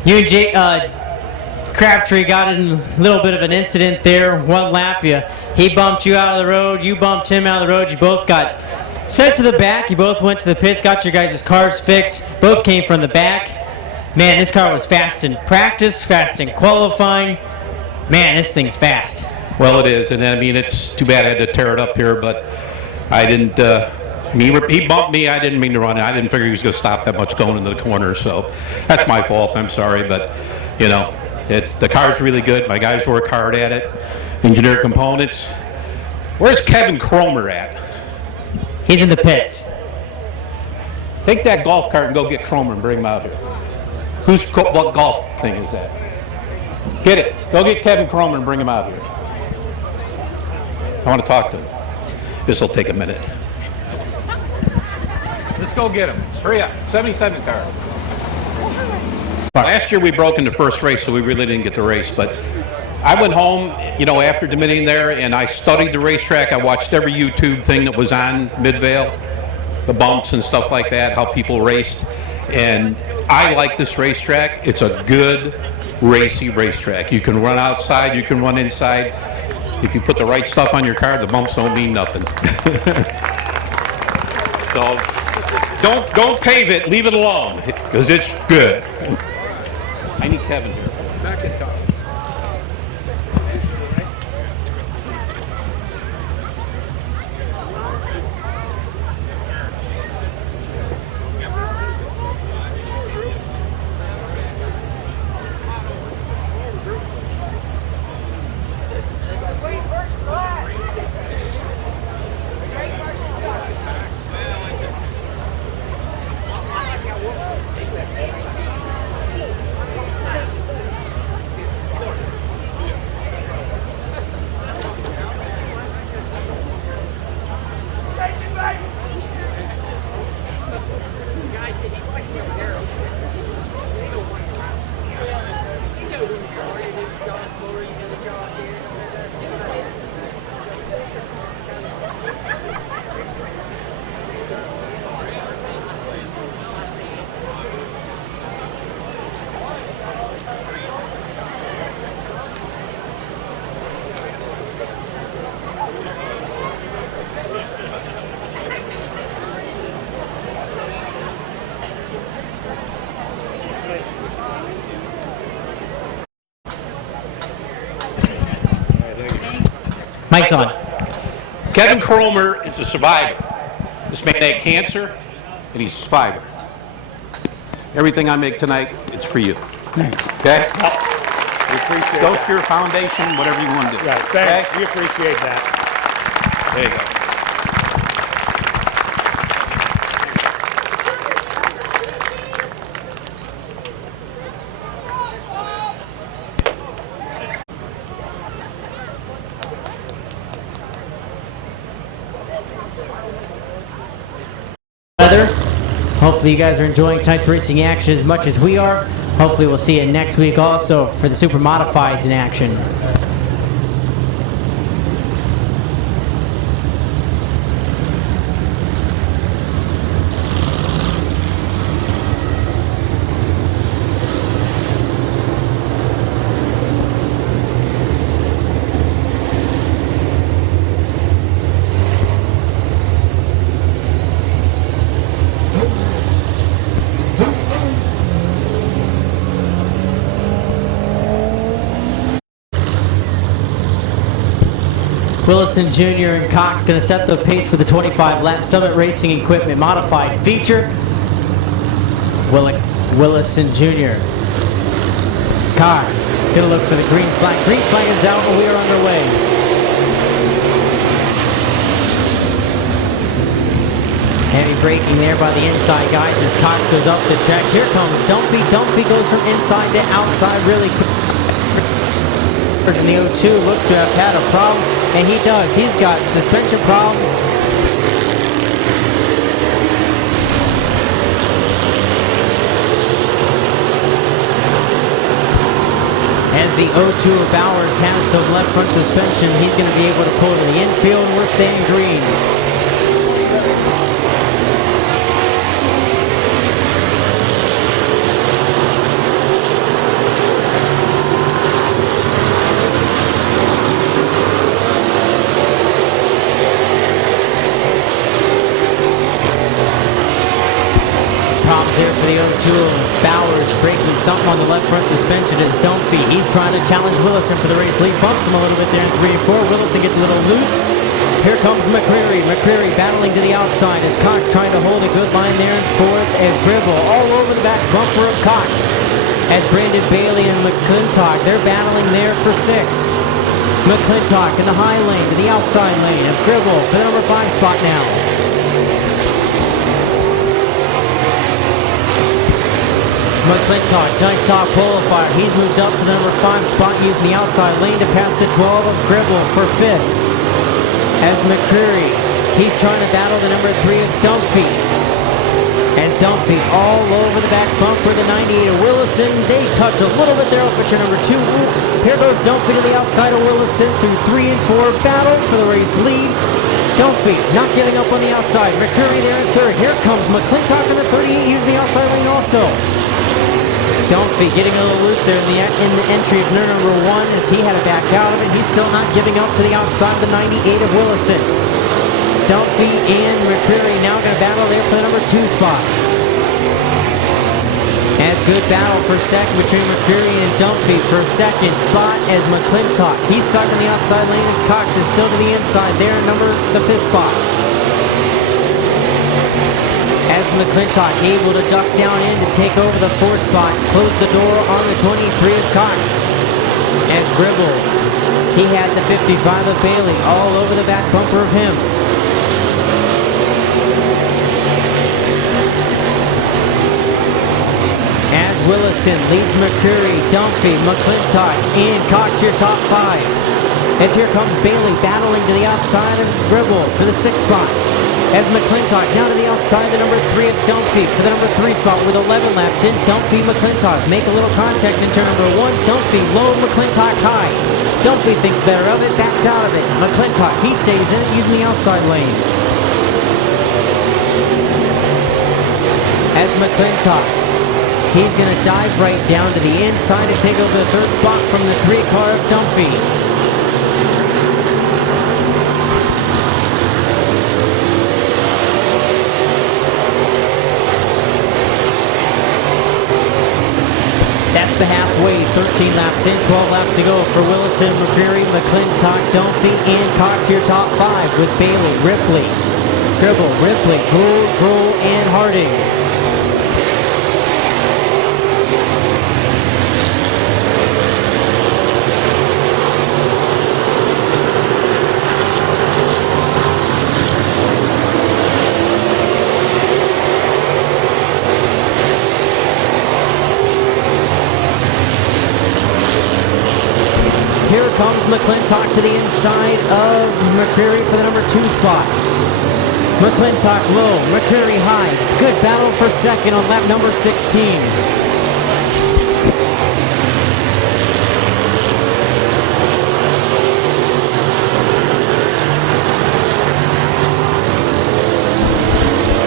You and Crabtree got in a little bit of an incident there. 1 lap, he bumped you out of the road. You bumped him out of the road. You both got sent to the back. You both went to the pits, got your guys' cars fixed. Both came from the back. Man, this car was fast in practice, fast in qualifying. Man, this thing's fast. Well, it is, and I mean, it's too bad I had to tear it up here, but I didn't, he bumped me, I didn't mean to run it. I didn't figure he was going to stop that much going into the corner, so that's my fault, I'm sorry, but, you know, the car's really good. My guys work hard at it. Engineered Components. Where's Kevin Cromer at? He's in the pits. Take that golf cart and go get Cromer and bring him out here. What golf thing is that? Get it. Go get Kevin Cromer and bring him out here. I want to talk to him. This will take a minute. Let's go get him. Hurry up. 77 car. Last year we broke in the first race, so we really didn't get the race. But I went home, you know, after Dominion there, and I studied the racetrack. I watched every YouTube thing that was on Midvale, the bumps and stuff like that, how people raced. And I like this racetrack. It's a good, racy racetrack. You can run outside, you can run inside. If you put the right stuff on your car, the bumps don't mean nothing. So don't pave it, leave it alone, because it's good. I need Kevin here. Back in time. Mike's on. Kevin Cromer is a survivor. This man had cancer, and he's a survivor. Everything I make tonight, it's for you. Okay? We appreciate Goes that. to your foundation, whatever you want to do. Right, Okay? thanks. We appreciate that. There you go. Weather. Hopefully you guys are enjoying tonight's racing action as much as we are. Hopefully we'll see you next week also for the Super Modifieds in action. Willison Jr. and Cox going to set the pace for the 25-lap Summit Racing Equipment Modified feature. Willison Jr. Cox going to look for the green flag. Green flag is out and we are underway. Heavy braking there by the inside guys as Cox goes up the track. Here comes Dumpy. Dumpy goes from inside to outside really quick. In the 02 looks to have had a problem, and he does. He's got suspension problems. As the 02 of Bowers has some left front suspension, he's going to be able to pull to the infield. We're staying green. Problems there for the 02 of Bowers, breaking something on the left front suspension is Dumpy. He's trying to challenge Willison for the race lead. Bumps him a little bit there in 3 and 4. Willison gets a little loose. Here comes McCreary. McCreary battling to the outside as Cox trying to hold a good line there in 4th as Gribble all over the back bumper of Cox. As Brandon Bailey and McClintock, they're battling there for 6th. McClintock in the high lane to the outside lane of Gribble for the number 5 spot now. McClintock, tonight's top qualifier. He's moved up to the number 5 spot using the outside lane to pass the 12 of Gribble for 5th. As McCreary, he's trying to battle the number 3 of Dumpy. And Dumpy all over the back bumper, the 98 of Willison. They touch a little bit there off picture number 2. Here goes Dumpy to the outside of Willison through 3 and 4. Battle for the race lead. Dumpy not giving up on the outside. McCreary there in 3rd. Here comes McClintock number 38 using the outside lane also. Dumpy getting a little loose there in the entry of turn number 1 as he had to back out of it. He's still not giving up to the outside of the 98 of Willison. Dumpy and McCreary now going to battle there for the number 2 spot. As good battle for second between McCreary and Dumpy for 2nd spot as McClintock. He's stuck in the outside lane as Cox is still to the inside there in the 5th spot. As McClintock able to duck down in to take over the 4th spot, close the door on the 23 of Cox. As Gribble, he had the 55 of Bailey all over the back bumper of him. As Willison leads McCreary, Dumpy, McClintock, and Cox your top 5. As here comes Bailey battling to the outside of Gribble for the 6th spot. As McClintock down to the outside, the number 3 of Dumpy for the number 3 spot with 11 laps in. Dumpy, McClintock make a little contact in turn number 1. Dumpy low, McClintock high. Dumpy thinks better of it, backs out of it. McClintock, he stays in it using the outside lane. As McClintock, he's going to dive right down to the inside to take over the 3rd spot from the 3 car of Dumpy. That's the halfway 13 laps in, 12 laps to go for Willison, McCreary, McClintock, Dunphy, and Cox, your top 5 with Bailey, Ripley, Gribble, Ripley, Gould, Gruhl, and Harding. Here comes McClintock to the inside of McCreary for the number 2 spot. McClintock low, McCreary high. Good battle for second on lap number 16.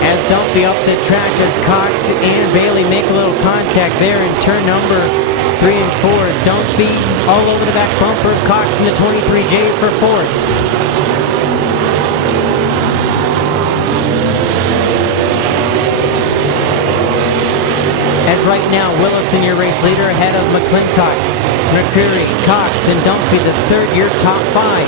As Dunphy up the track as Cox and Bailey make a little contact there in turn number 3 and 4. Dunphy all over the back bumper. Cox in the 23J for 4th. As right now, Willison, your race leader, ahead of McClintock, McCreary, Cox, and Dunphy, the third, your top 5.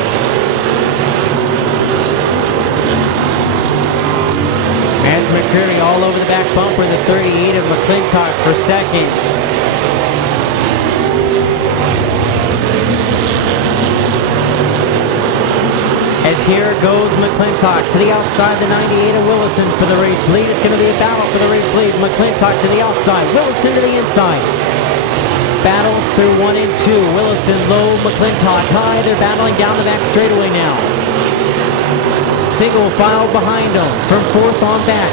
As McCreary all over the back bumper, the 38 of McClintock for second. As here goes McClintock to the outside, the 98 of Willison for the race lead. It's going to be a battle for the race lead. McClintock to the outside, Willison to the inside. Battle through 1 and 2. Willison low, McClintock high. They're battling down the back straightaway now. Single file behind them from 4th on back.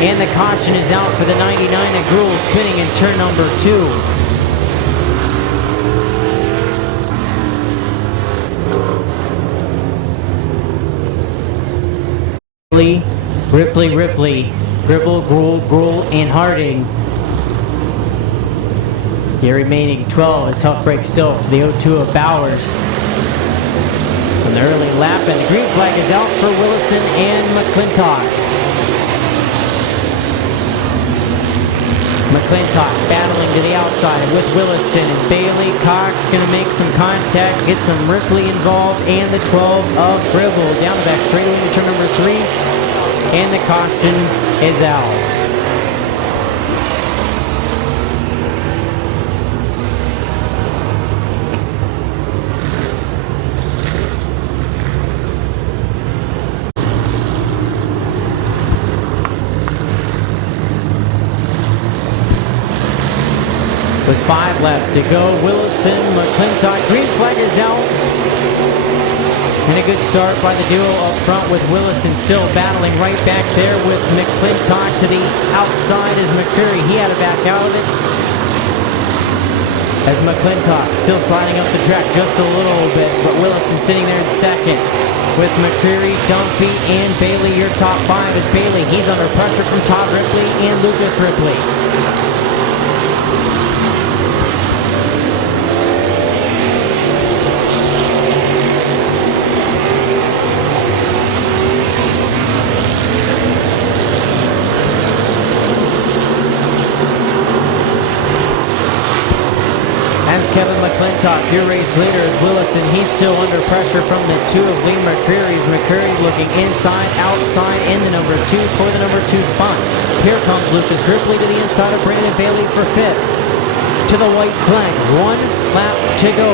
And the caution is out for the 99 of Gruhl spinning in turn number 2. Ripley, Gribble, Gruhl, and Harding. The remaining 12 is tough break still for the 02 of Bowers. From the early lap, and the green flag is out for Willison and McClintock. McClintock battling to the outside with Willison. Is Bailey, Cox going to make some contact, get some Ripley involved, and the 12 of Gribble down the back straightaway to turn number 3. And the caution is out. With 5 laps to go, Willison, McClintock, green flag is out. And a good start by the duo up front with Willison still battling right back there with McClintock to the outside as McCreary. He had to back out of it. As McClintock still sliding up the track just a little bit, but Willison sitting there in second with McCreary, Dunphy, and Bailey. Your top 5 is Bailey. He's under pressure from Todd Ripley and Lucas Ripley. Kevin McClintock, your race leader, is Willison. He's still under pressure from the 2 of Lee McCreary. McCreary looking inside, outside, and the number 2 for the number 2 spot. Here comes Lucas Ripley to the inside of Brandon Bailey for 5th. To the white flag, 1 lap to go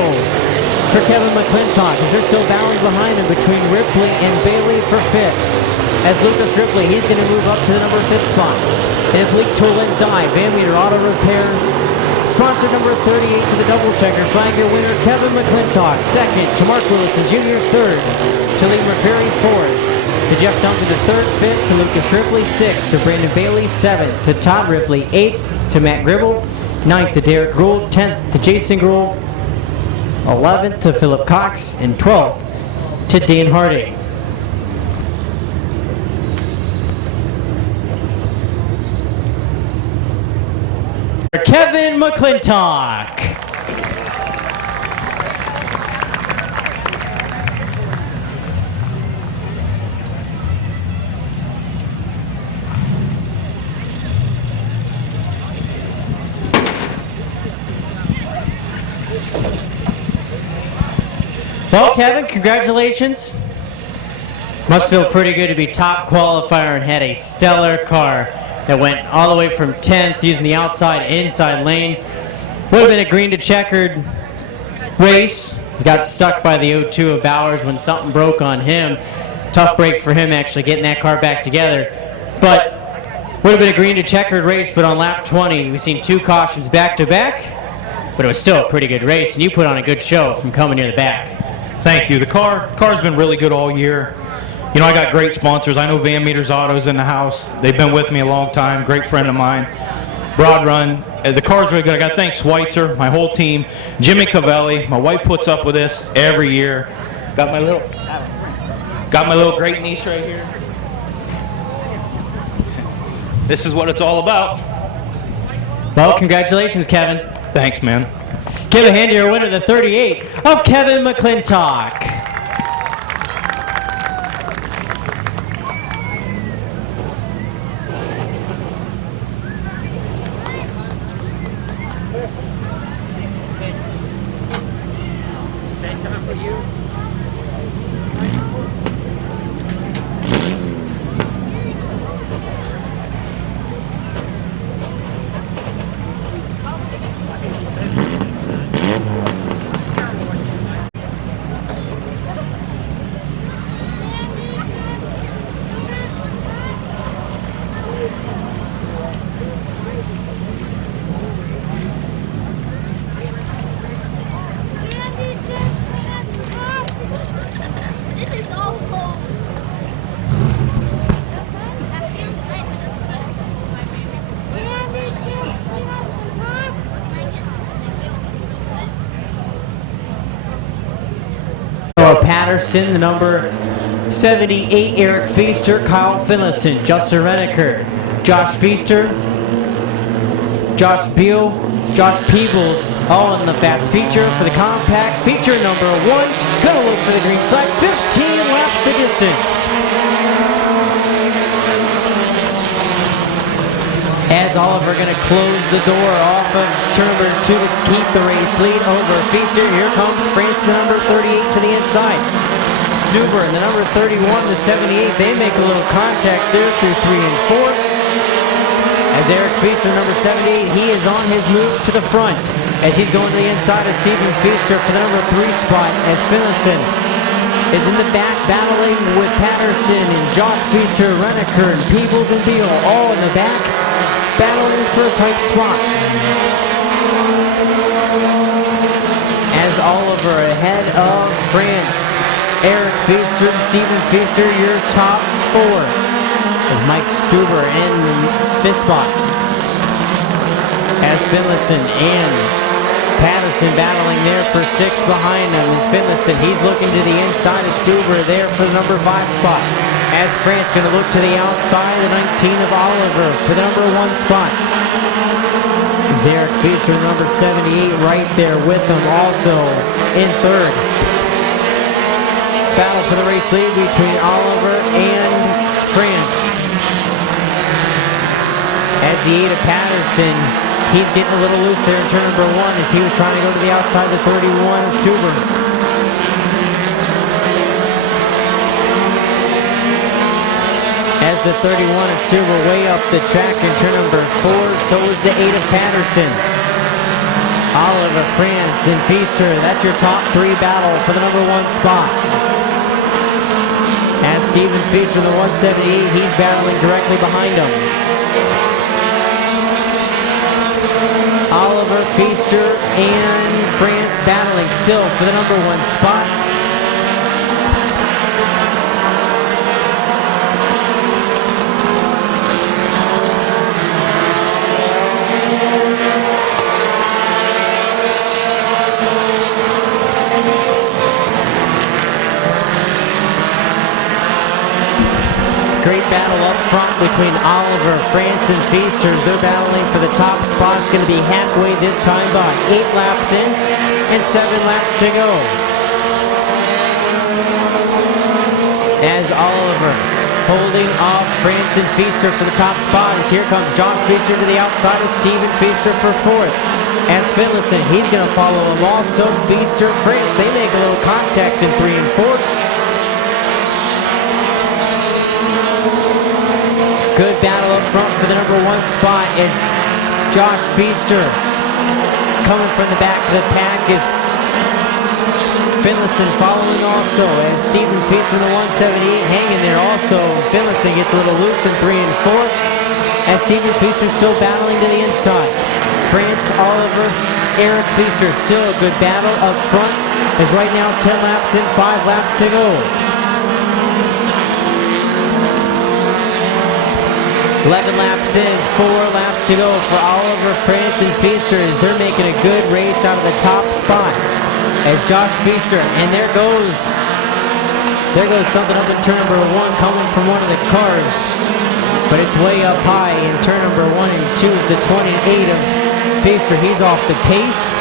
for Kevin McClintock as they're still battling behind him between Ripley and Bailey for 5th. As Lucas Ripley, he's going to move up to the number 5th spot. And Oblique Tool and Die, Van Meter Auto Repair. Sponsor number 38 to the double checker. Flag your winner, Kevin McClintock. 2nd to Mark Willison Jr. 3rd to Lee McCreary. 4th to Jeff Dunphy. The 3rd, 5th to Lucas Ripley. 6th to Brandon Bailey. 7th to Todd Ripley. 8th to Matt Gribble. 9th to Derek Gruhl. 10th to Jason Gruhl. 11th to Philip Cox. And 12th to Dan Harding. Kevin McClintock. Well, Kevin, congratulations. Must feel pretty good to be top qualifier and had a stellar car that went all the way from 10th using the outside inside lane. Would have been a green to checkered race. He got stuck by the O2 of Bowers when something broke on him. Tough break for him actually getting that car back together. But would have been a green to checkered race, but on lap 20 we've seen 2 cautions back to back. But it was still a pretty good race, and you put on a good show from coming near the back. Thank you. The car's been really good all year. You know, I got great sponsors. I know Van Meters Auto's in the house. They've been with me a long time. Great friend of mine. Broad Run. The car's really good. I got to thank Schweitzer, my whole team, Jimmy Cavelli. My wife puts up with this every year. Got my little great niece right here. This is what it's all about. Well, congratulations, Kevin. Thanks, man. Give a hand to your winner, the 38 of Kevin McClintock. Patterson, the number 78, Eric Feaster, Kyle Finlayson, Justin Reneker, Josh Feaster, Josh Beal, Josh Peebles, all in the fast feature for the compact. Feature number 1, gonna look for the green flag, 15 laps the distance. As Oliver going to close the door off of turn number 2 to keep the race lead over Feaster. Here comes France, the number 38 to the inside. Stuber and the number 31, the 78, they make a little contact there through 3 and 4. As Eric Feaster, number 78, he is on his move to the front as he's going to the inside of Stephen Feaster for the number 3 spot as Finlayson is in the back battling with Patterson and Josh Feaster, Reneker, and Peebles and Beal all in the back, battling for a tight spot. As Oliver ahead of France, Eric Feaster and Stephen Feaster, your top 4. With Mike Stuber in the 5th spot. As Finlayson and Patterson battling there for 6th behind them is Finlayson. He's looking to the inside of Stuber there for the number 5 spot. As France going to look to the outside, the 19 of Oliver for the number 1 spot. Is Eric Feaster, number 78, right there with them also in 3rd. Battle for the race lead between Oliver and France. As the 8 of Patterson, he's getting a little loose there in turn number 1 as he was trying to go to the outside of the 31 of Stuber. As the 31 of Stuber way up the track in turn number 4, so is the 8 of Patterson. Oliver, France, and Feaster, that's your top 3 battle for the number 1 spot. As Stephen Feaster, the 178, he's battling directly behind him. Oliver, Feaster, and France battling still for the number 1 spot. Great battle up front between Oliver, France, and Feasters. They're battling for the top spot. It's going to be halfway this time by 8 laps in and 7 laps to go. As Oliver holding off France and Feaster for the top spot as here comes Josh Feaster to the outside of Stephen Feaster for 4th. as Finlayson. He's going to follow him also. Feaster, France, they make a little contact in 3 and 4. Good battle up front for the number 1 spot is Josh Feaster. Coming from the back of the pack is Finlayson following also as Stephen Feaster in the 178 hanging there also. Finlayson gets a little loose in 3 and 4 as Stephen Feaster still battling to the inside. France, Oliver, Eric Feaster, still a good battle up front as right now 10 laps in, 5 laps to go. 11 laps in, 4 laps to go for Oliver, France, and Feaster as they're making a good race out of the top spot. As Josh Feaster, and there goes something up in turn number 1 coming from one of the cars. But it's way up high in turn number 1 and 2 is the 28 of Feaster. He's off the pace.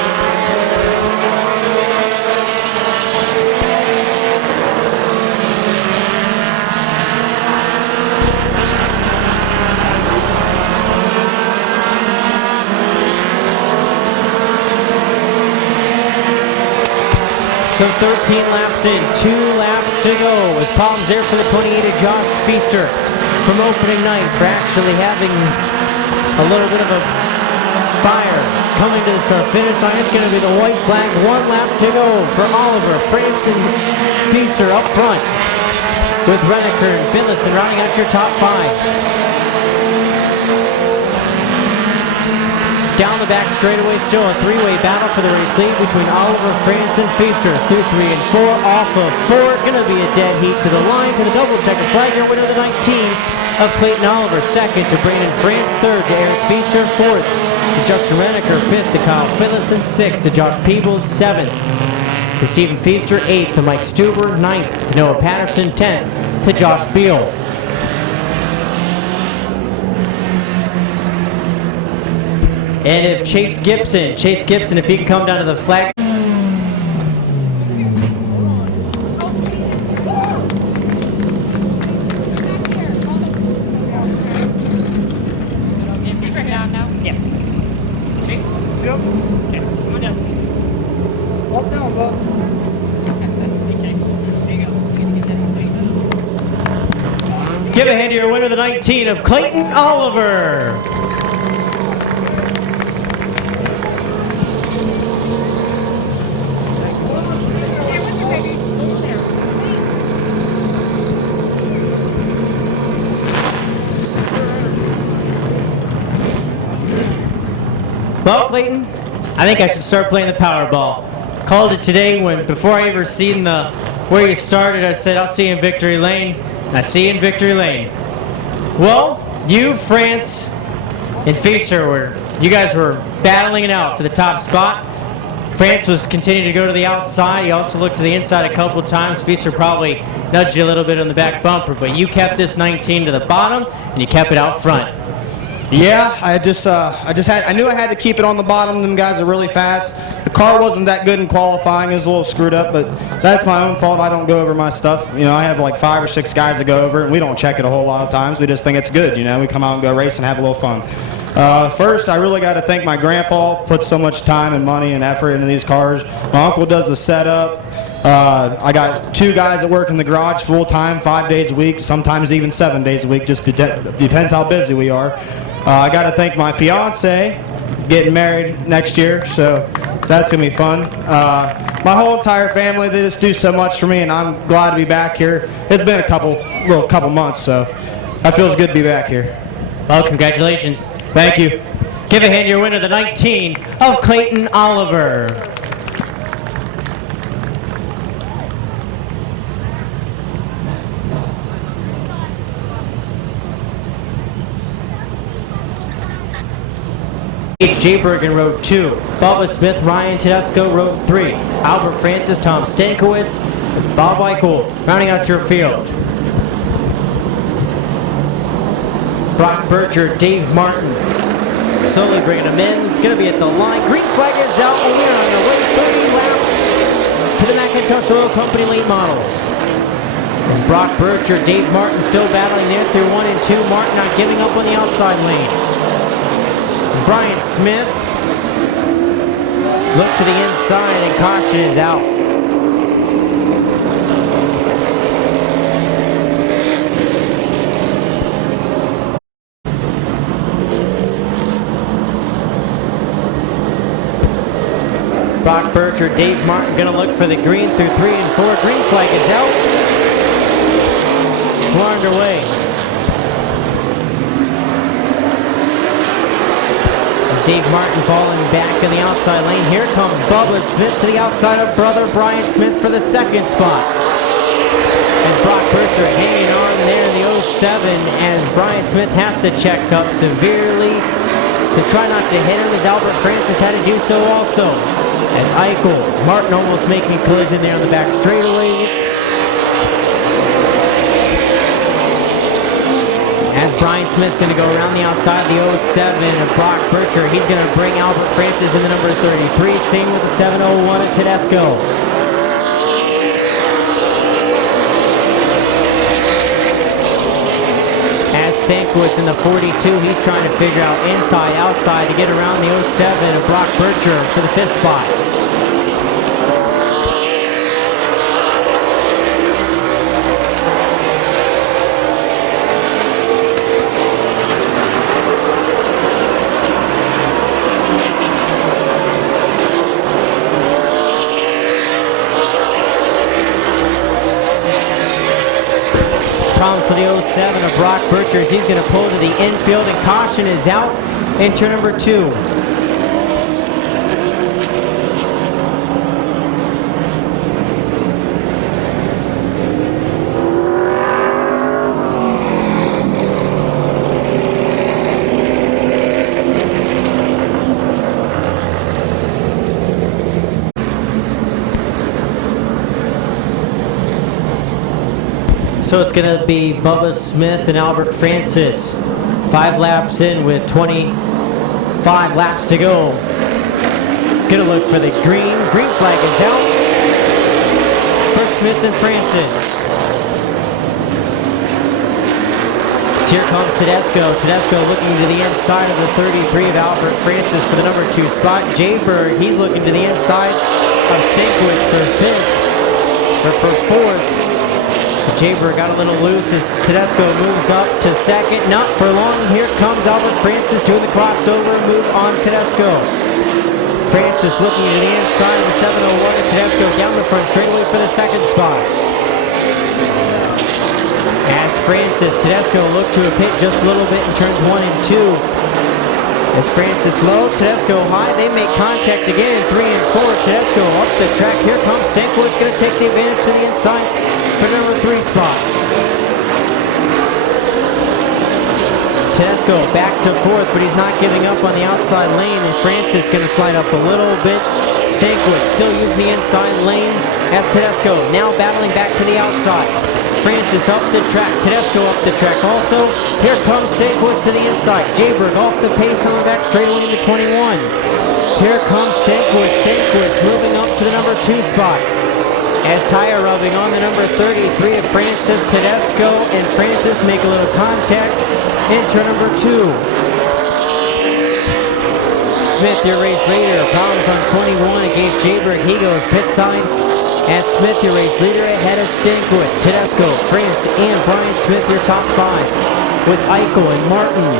So 13 laps in, 2 laps to go. With problems there for the 28 of Josh Feaster from opening night for actually having a little bit of a fire coming to the start finish line. It's going to be the white flag. 1 lap to go for Oliver, France, and Feaster up front with Renneker and Finlayson rounding out your top 5. Down the back straightaway, still a 3-way battle for the race lead between Oliver, France, and Feaster. Through 3 and 4, off of 4. Gonna be a dead heat to the line to the double checker flag. Your winner, the 19 of Clayton Oliver. 2nd to Brandon France. 3rd to Eric Feaster. 4th to Justin Renneker. 5th to Kyle Finlayson. 6th to Josh Peebles. 7th to Stephen Feaster. 8th to Mike Stuber. 9th to Noah Patterson. 10th to Josh Beal. And if Chase Gibson, if he can come down to the flag. He's right down now. Yeah. Chase? Yep. Okay, come on down. Up down, bud. Hey, Chase. There you go. Give a hand to your winner, the 19 of Clayton Oliver. Well, Clayton, I think I should start playing the Powerball. Called it today when, before I ever seen where you started, I said, I'll see you in Victory Lane. And I see you in Victory Lane. Well, you, France, and Feaster you guys were battling it out for the top spot. France was continuing to go to the outside. He also looked to the inside a couple times. Feaster probably nudged you a little bit on the back bumper, but you kept this 19 to the bottom, and you kept it out front. Yeah, I knew I had to keep it on the bottom. Them guys are really fast. The car wasn't that good in qualifying. It was a little screwed up, but that's my own fault. I don't go over my stuff. You know, I have like 5 or 6 guys that go over it, and we don't check it a whole lot of times. We just think it's good, you know. We come out and go race and have a little fun. First, I really got to thank my grandpa. Put so much time and money and effort into these cars. My uncle does the setup. I got 2 guys that work in the garage full time, 5 days a week, sometimes even 7 days a week. Just depends how busy we are. I got to thank my fiance, getting married next year, so that's gonna be fun. My whole entire family, they just do so much for me, and I'm glad to be back here. It's been a couple months, so that feels good to be back here. Well, congratulations. Thank you. Give a hand to your winner, the 19 of Clayton Oliver. H.J. Bergen, Road 2. Bubba Smith, Ryan Tedesco, Road 3. Albert Francis, Tom Stankowitz, and Bob Eichel, rounding out your field. Brock Berger, Dave Martin, slowly bringing them in. Going to be at the line. Green flag is out, and we are on the way 30 laps to the McIntosh Oil Company late models. As Brock Berger, Dave Martin still battling there through 1 and 2. Martin not giving up on the outside lane. It's Brian Smith look to the inside, and caution is out. Brock Bircher, Dave Martin going to look for the green through 3 and 4. Green flag is out. We're underway. As Dave Martin falling back in the outside lane. Here comes Bubba Smith to the outside of brother Brian Smith for the second spot. As Brock Bircher hanging on there in the 07 as Brian Smith has to check up severely to try not to hit him, as Albert Francis had to do so also. As Eichel, Martin almost making a collision there on the back straightaway. As Brian Smith's going to go around the outside of the 07 of Brock Bircher, he's going to bring Albert Francis in the number 33. Same with the 701 of Tedesco. Stankiewicz in the 42, he's trying to figure out inside, outside to get around the 07 of Brock Bircher for the 5th spot. Problems for the 07 of Brock Bircher as he's going to pull to the infield, and caution is out in turn number 2. So it's going to be Bubba Smith and Albert Francis. 5 laps in with 25 laps to go. Going to look for the green. Green flag is out for Smith and Francis. Here comes Tedesco. Tedesco looking to the inside of the 33 of Albert Francis for the number 2 spot. Jayberg, he's looking to the inside of Stankiewicz for 5th, or for 4th. Jayberg got a little loose as Tedesco moves up to 2nd. Not for long. Here comes Albert Francis doing the crossover move on Tedesco. Francis looking to the inside of the 701 and Tedesco down the front straightaway for the 2nd spot. As Francis, Tedesco looked to have hit just a little bit in turns 1 and 2. As Francis low, Tedesco high, they make contact again in 3 and 4. Tedesco up the track. Here comes Stankiewicz, going to take the advantage to the inside for number 3 spot. Tedesco back to 4th, but he's not giving up on the outside lane, and Francis going to slide up a little bit. Stankiewicz still using the inside lane as Tedesco now battling back to the outside. Francis up the track, Tedesco up the track also. Here comes Stankiewicz to the inside. Jayberg off the pace on the back straightaway into 21. Here comes Stankiewicz. Stankiewicz moving up to the number 2 spot. As tire rubbing on the number 33 of Francis, Tedesco and Francis make a little contact in turn number 2. Smith, your race leader, problems on 21 against Jayberg. He goes pit side. As Smith, your race leader, ahead of Stankiewicz, Tedesco, France, and Brian Smith, your top 5, with Eichel and Martin.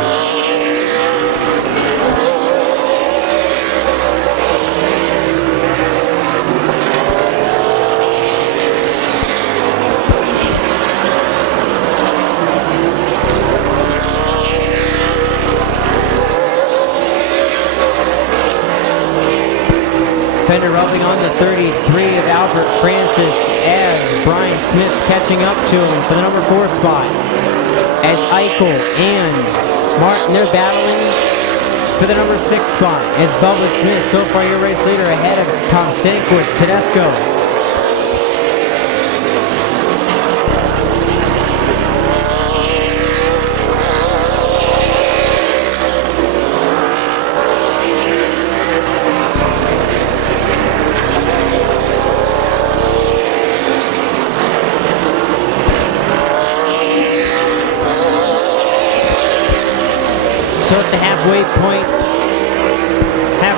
Fender rubbing on the 33 of Albert Francis as Brian Smith catching up to him for the number 4 spot. As Eichel and Martin, they're battling for the number 6 spot. As Bubba Smith, so far your race leader, ahead of Tom Stankiewicz, Tedesco.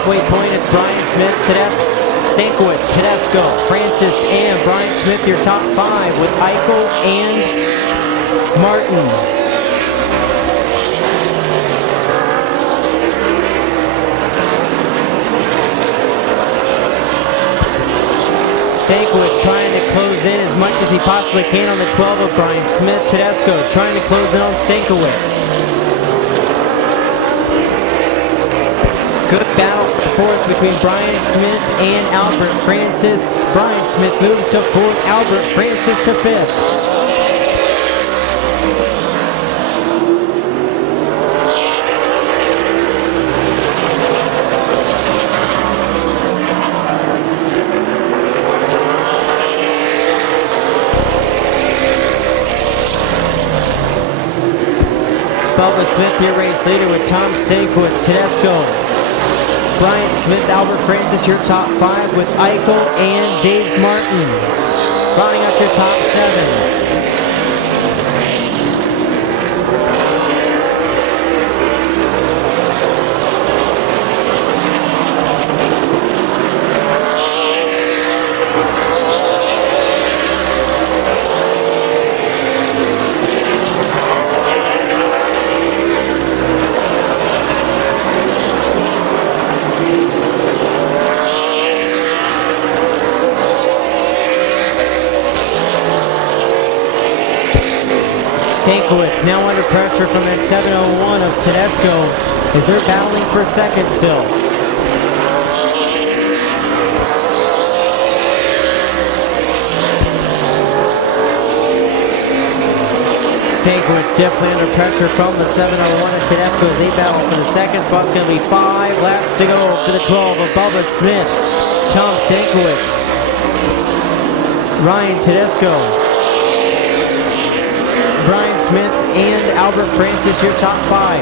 halfway point, it's Brian Smith, Stankiewicz, Tedesco, Francis, and Brian Smith, your top 5 with Eichel and Martin. Stankiewicz trying to close in as much as he possibly can on the 12 of Brian Smith. Tedesco trying to close in on Stankiewicz. Good battle fourth between Brian Smith and Albert Francis. Brian Smith moves to fourth, Albert Francis to fifth. Bubba Smith, your race leader with Tom Stankiewicz, Tedesco, Brian Smith, Albert Francis, your top 5 with Eichel and Dave Martin. Rounding out your top 7. Stankiewicz now under pressure from that 701 of Tedesco as they're battling for second still. Stankiewicz definitely under pressure from the 701 of Tedesco as they battle for the second spot. It's going to be 5 laps to go for the 12 of Bubba Smith, Tom Stankiewicz, Ryan Tedesco, Brian Smith, and Albert Francis, your top 5.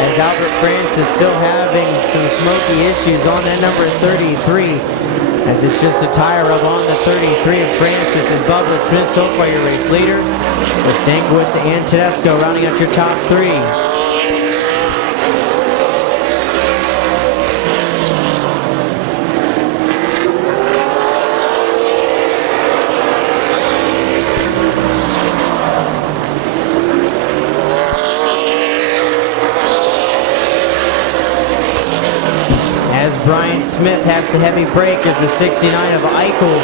As Albert Francis still having some smoky issues on that number 33, as it's just a tire rub on the 33 of Francis. As Bubba Smith, so far your race leader, with Stankiewicz and Tedesco rounding out your top 3. Brian Smith has to heavy brake as the 69 of Eichel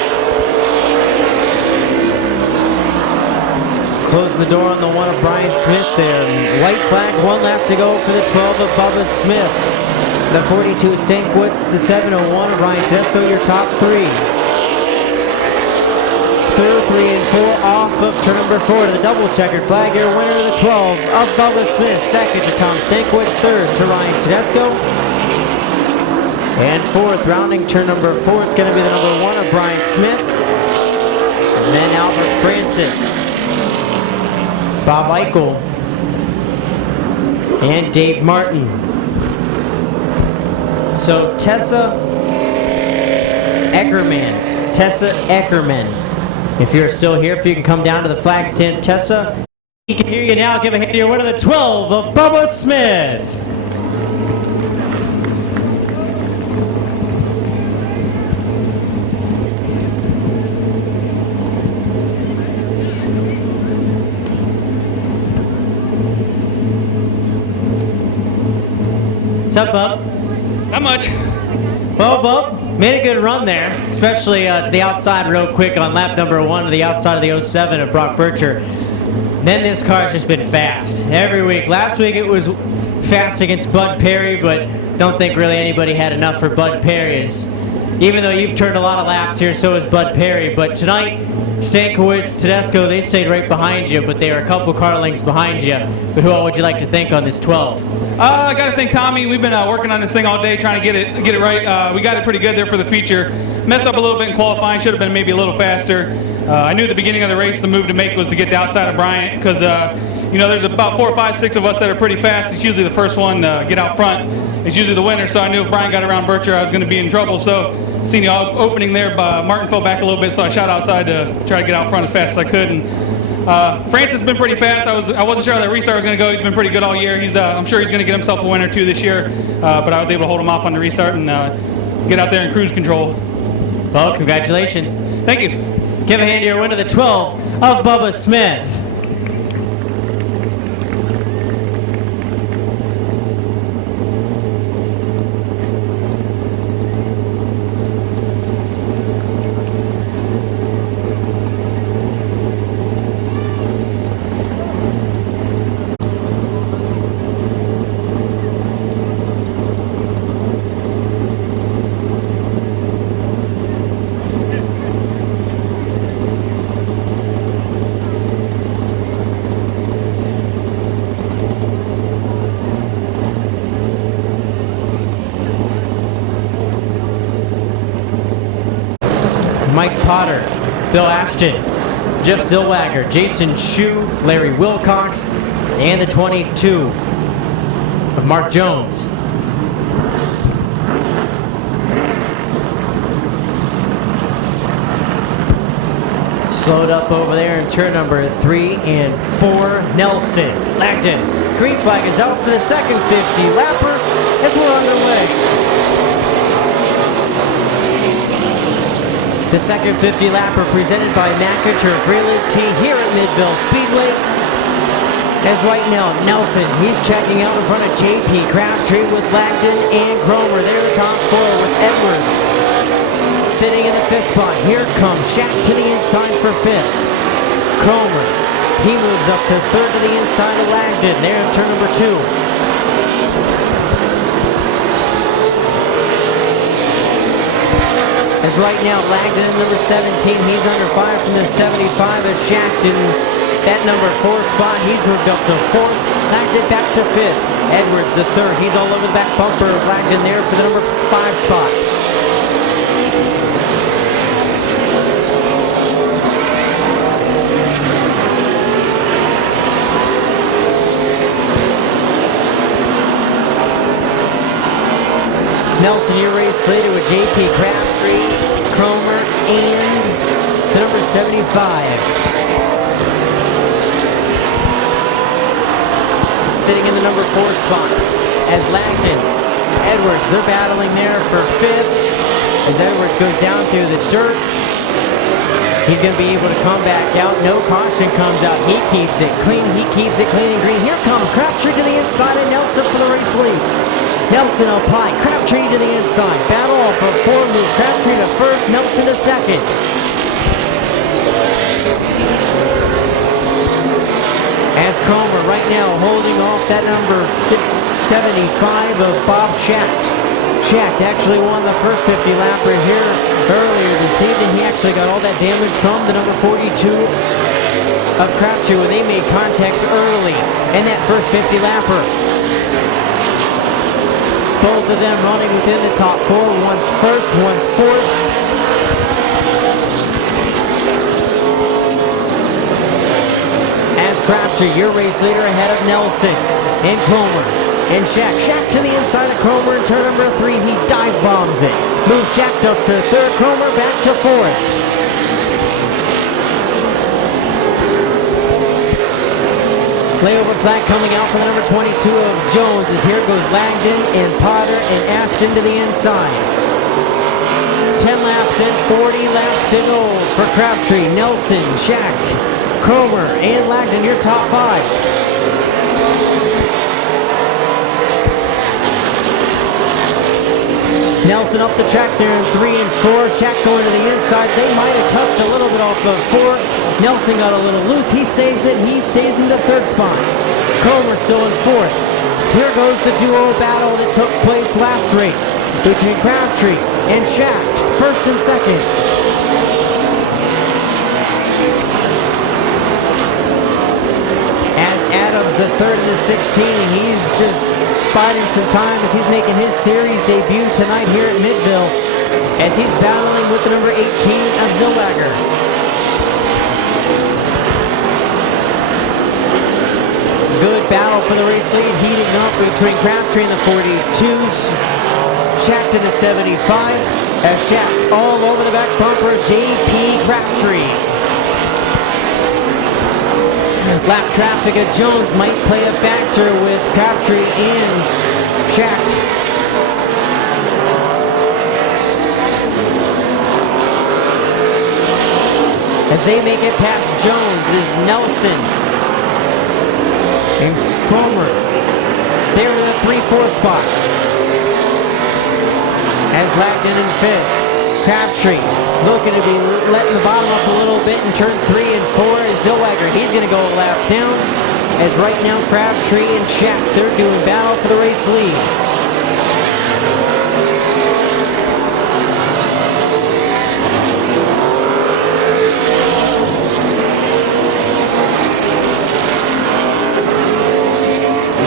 closing the door on the 1 of Brian Smith there. White flag, 1 lap to go for the 12 of Bubba Smith. The 42 of Stankiewicz, the 701 of Ryan Tedesco, your top 3. Third, 3 and 4 off of turn number 4 to the double checkered flag. Your winner of the 12 of Bubba Smith. Second to Tom Stankiewicz. Third to Ryan Tedesco. And fourth, rounding turn number 4, it's going to be the number 1 of Brian Smith. And then Albert Francis, Bob Eichel, and Dave Martin. So Tessa Eckerman. If you're still here, if you can come down to the flag stand, Tessa, he can hear you now. Give a hand to your winner, the 12 of Bubba Smith. What's up, Bub? Not much. Well, Bub, made a good run there, especially to the outside real quick on lap number 1 to the outside of the 07 of Brock Bircher. Then this car's just been fast every week. Last week it was fast against Bud Perry, but don't think really anybody had enough for Bud Perry. Even though you've turned a lot of laps here, so has Bud Perry. But tonight, Stankiewicz, Tedesco, they stayed right behind you, but they are a couple car lengths behind you. But who all would you like to thank on this 12? I got to thank Tommy. We've been working on this thing all day, trying to get it right. We got it pretty good there for the feature. Messed up a little bit in qualifying. Should have been maybe a little faster. I knew at the beginning of the race the move to make was to get to outside of Bryant because there's about 4, 5, 6 of us that are pretty fast. It's usually the first one to get out front. It's usually the winner. So I knew if Brian got around Bircher, I was going to be in trouble. So seeing the opening there, Martin fell back a little bit, so I shot outside to try to get out front as fast as I could. And France has been pretty fast. I wasn't sure how that restart was going to go. He's been pretty good all year. I'm sure he's going to get himself a win or two this year. But I was able to hold him off on the restart and get out there and cruise control. Well, congratulations. Thank you. Give a hand to your winner, the 12 of Bubba Smith. Mike Potter, Bill Ashton, Jeff Zillwager, Jason Shue, Larry Wilcox, and the 22 of Mark Jones. Slowed up over there in turn number 3 and 4, Nelson. Langdon, green flag is out for the second 50 lapper as we're underway. The second 50 lapper presented by McIntyre Realty here at Midvale Speedway. As right now, Nelson, he's checking out in front of JP Crabtree with Langdon and Cromer. They're top 4 with Edwards sitting in the 5th spot. Here comes Shack to the inside for 5th. Cromer, he moves up to 3rd to the inside of Langdon. There in turn number 2. As right now, Langdon in number 17, he's under 5 from the 75 as Shackton. That number 4 spot, he's moved up to 4th. Langdon back to 5th. Edwards the 3rd, he's all over the back bumper of Langdon there for the number 5 spot. Nelson, your race leader with JP Crabtree, Cromer, and the number 75. Sitting in the number 4 spot as Langdon, Edwards, they're battling there for 5th. As Edwards goes down through the dirt, he's going to be able to come back out. No caution comes out. He keeps it clean. He keeps it clean and green. Here comes Crabtree to the inside and Nelson for the race lead. Nelson up high, Crabtree to the inside. Battle off of 4 move. Crabtree to 1st, Nelson to 2nd. As Cromer right now holding off that number 75 of Bob Schacht. Schacht actually won the first 50 lapper here earlier this evening. He actually got all that damage from the number 42 of Crabtree when they made contact early in that first 50 lapper. Both of them running within the top 4. One's 1st, one's 4th. As Crabtree, your race leader ahead of Nelson and Cromer and Shack. Shack to the inside of Cromer in turn number 3. He dive bombs it. Moves Shack up to 3rd. Cromer back to 4th. Layover flag coming out for the number 22 of Jones as here goes Langdon and Potter and Ashton to the inside. 10 laps and 40 laps to go for Crabtree, Nelson, Schacht, Cromer, and Langdon, your top 5. Nelson up the track there in 3 and 4. Shack going to the inside. They might have touched a little bit off of 4. Nelson got a little loose. He saves it. He stays in the 3rd spot. Cromer still in 4th. Here goes the duo battle that took place last race between Crabtree and Shack, 1st and 2nd. As Adams, the 3rd and the 16, he's just biding some time as he's making his series debut tonight here at Midvale as he's battling with the number 18 of Zillwager. Good battle for the race lead, heating up between Crabtree and the 42s. Shack to the 75 as Shack all over the back bumper of JP Crabtree. Lap traffic of Jones might play a factor with Crabtree and Schacht. As they make it past Jones is Nelson and Cromer. They're in the 3-4 spot. As Lagden in 5th. Crabtree looking to be letting the bottom up a little bit in turn 3 and 4 is Zellweger. He's going to go a lap down. As right now Crabtree and Schacht, they're doing battle for the race lead.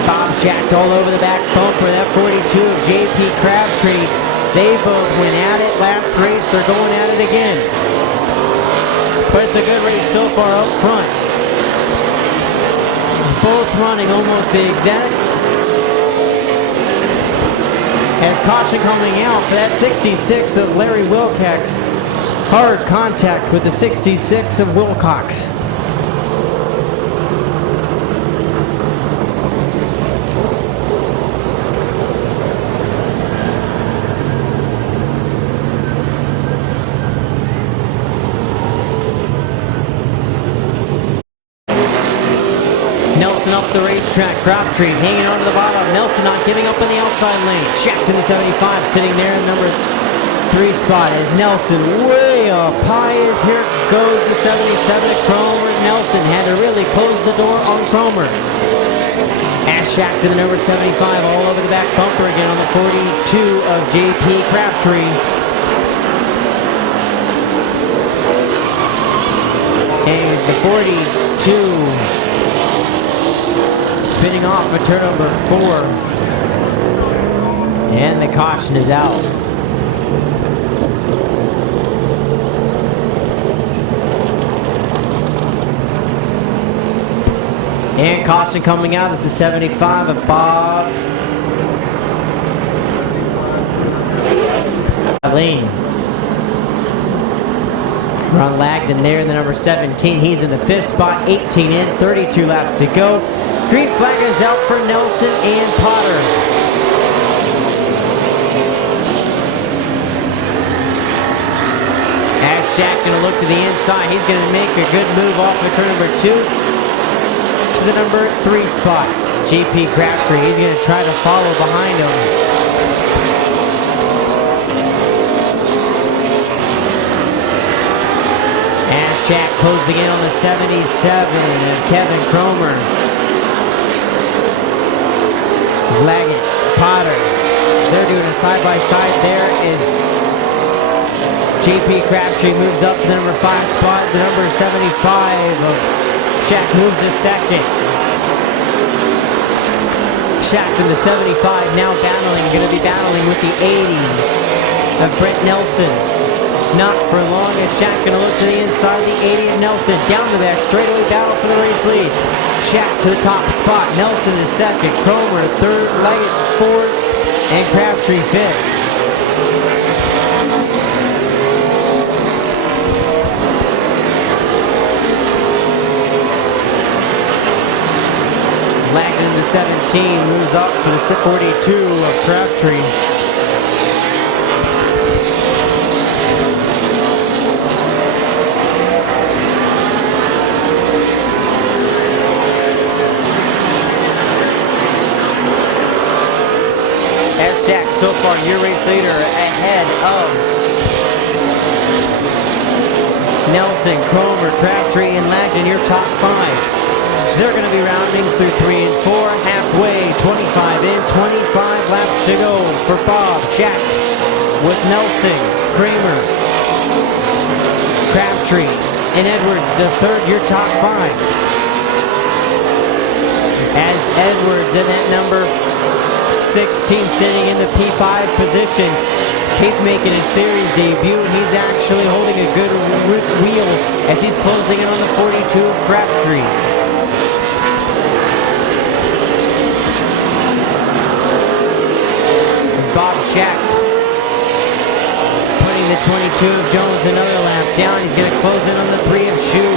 Bob Schacht all over the back bumper. That 42 of J.P. Crabtree. They both went at it last race. They're going at it again. But it's a good race so far up front. Both running almost the exact. As caution coming out for that 66 of Larry Wilcox. Hard contact with the 66 of Wilcox. Up the racetrack, Crabtree hanging on to the bottom. Nelson not giving up on the outside lane. Schacht in the 75, sitting there in number 3 spot as Nelson way up high as here goes the 77 of Cromer. Nelson had to really close the door on Cromer. As Schacht in the number 75 all over the back bumper again on the 42 of J.P. Crabtree. And the 42 spinning off for turn number 4. And the caution is out. And caution coming out is the 75 of Bob Lane. Ron Lagden there in the number 17. He's in the 5th spot, 18 in, 32 laps to go. Green flag is out for Nelson and Potter. As Schacht going to look to the inside, he's going to make a good move off of turn number 2 to the number 3 spot. J.P. Crabtree, he's going to try to follow behind him. As Schacht closing in on the 77 of Kevin Cromer. Laggett, Potter, they're doing a side-by-side. There is J.P. Crabtree moves up to the number 5 spot. The number 75 of Schacht moves to 2nd. Schacht in the 75 now battling, going to be battling with the 80 of Brent Nelson. Not for long as Schacht going to look to the inside, the 80 of Nelson. Down the back, straightaway battle for the race lead. Schacht to the top spot. Nelson is 2nd. Cromer 3rd. Leggett 4th. And Crabtree 5th. Lagden in the 17 moves up for the 42 of Crabtree. Schacht so far your race leader ahead of Nelson, Cromer, Crabtree, and Lagden, your top 5. They're going to be rounding through 3 and 4, halfway, 25 in, 25 laps to go for Bob Schacht with Nelson, Kramer, Crabtree, and Edwards, the 3rd, your top 5. As Edwards in that number 16 sitting in the P5 position. He's making his series debut. He's actually holding a good wheel as he's closing in on the 42 of Crabtree. As Bob Schacht putting the 22 of Jones another lap down. He's going to close in on the 3 of Shue.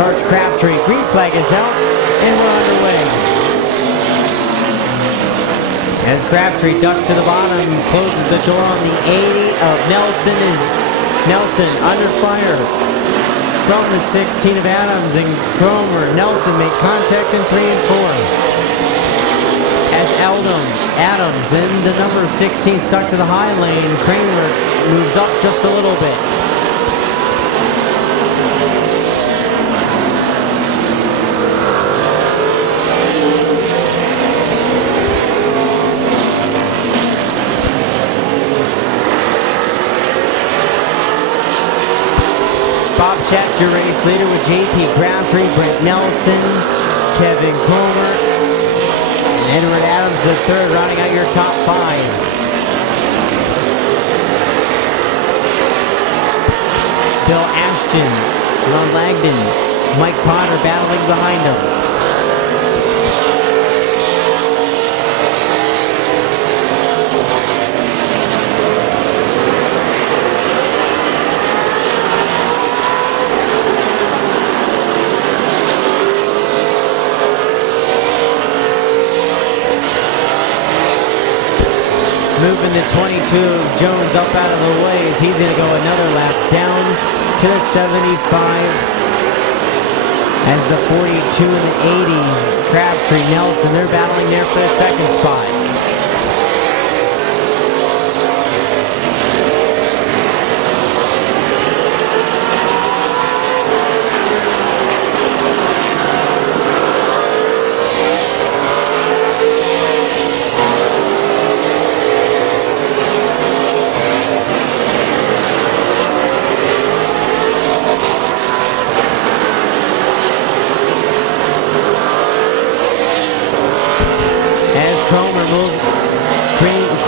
Sarge Crabtree. Green flag is out, and we're underway. As Crabtree ducks to the bottom, closes the door on the 80 of Nelson. Nelson under fire from the 16 of Adams, and Cromer. Nelson make contact in 3 and 4. As Adams in the number 16 stuck to the high lane. Kramer moves up just a little bit. Bob Schechter, race leader with JP Crabtree, Brent Nelson, Kevin Cromer, Edward Adams the third, rounding out your top 5. Bill Ashton, Ron Langdon, Mike Potter battling behind him. Moving the 22, Jones up out of the way as he's going to go another lap down to the 75. As the 42 and the 80, Crabtree, Nelson, they're battling there for the second spot.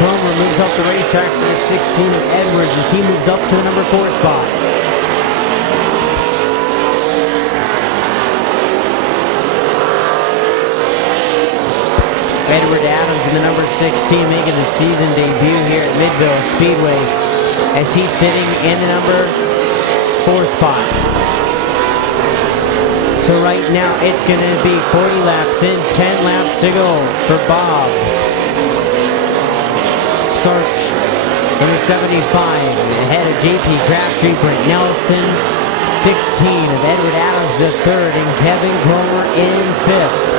Cromer moves up the racetrack for the 16 of Edwards as he moves up to the number 4 spot. Edward Adams in the number 16 making the season debut here at Midvale Speedway as he's sitting in the number 4 spot. So right now it's going to be 40 laps in, 10 laps to go for Bob Sarch in the 75, ahead of JP Crabtree, Brent Nelson, 16 of Edward Adams the third, and Kevin Cromer in 5th.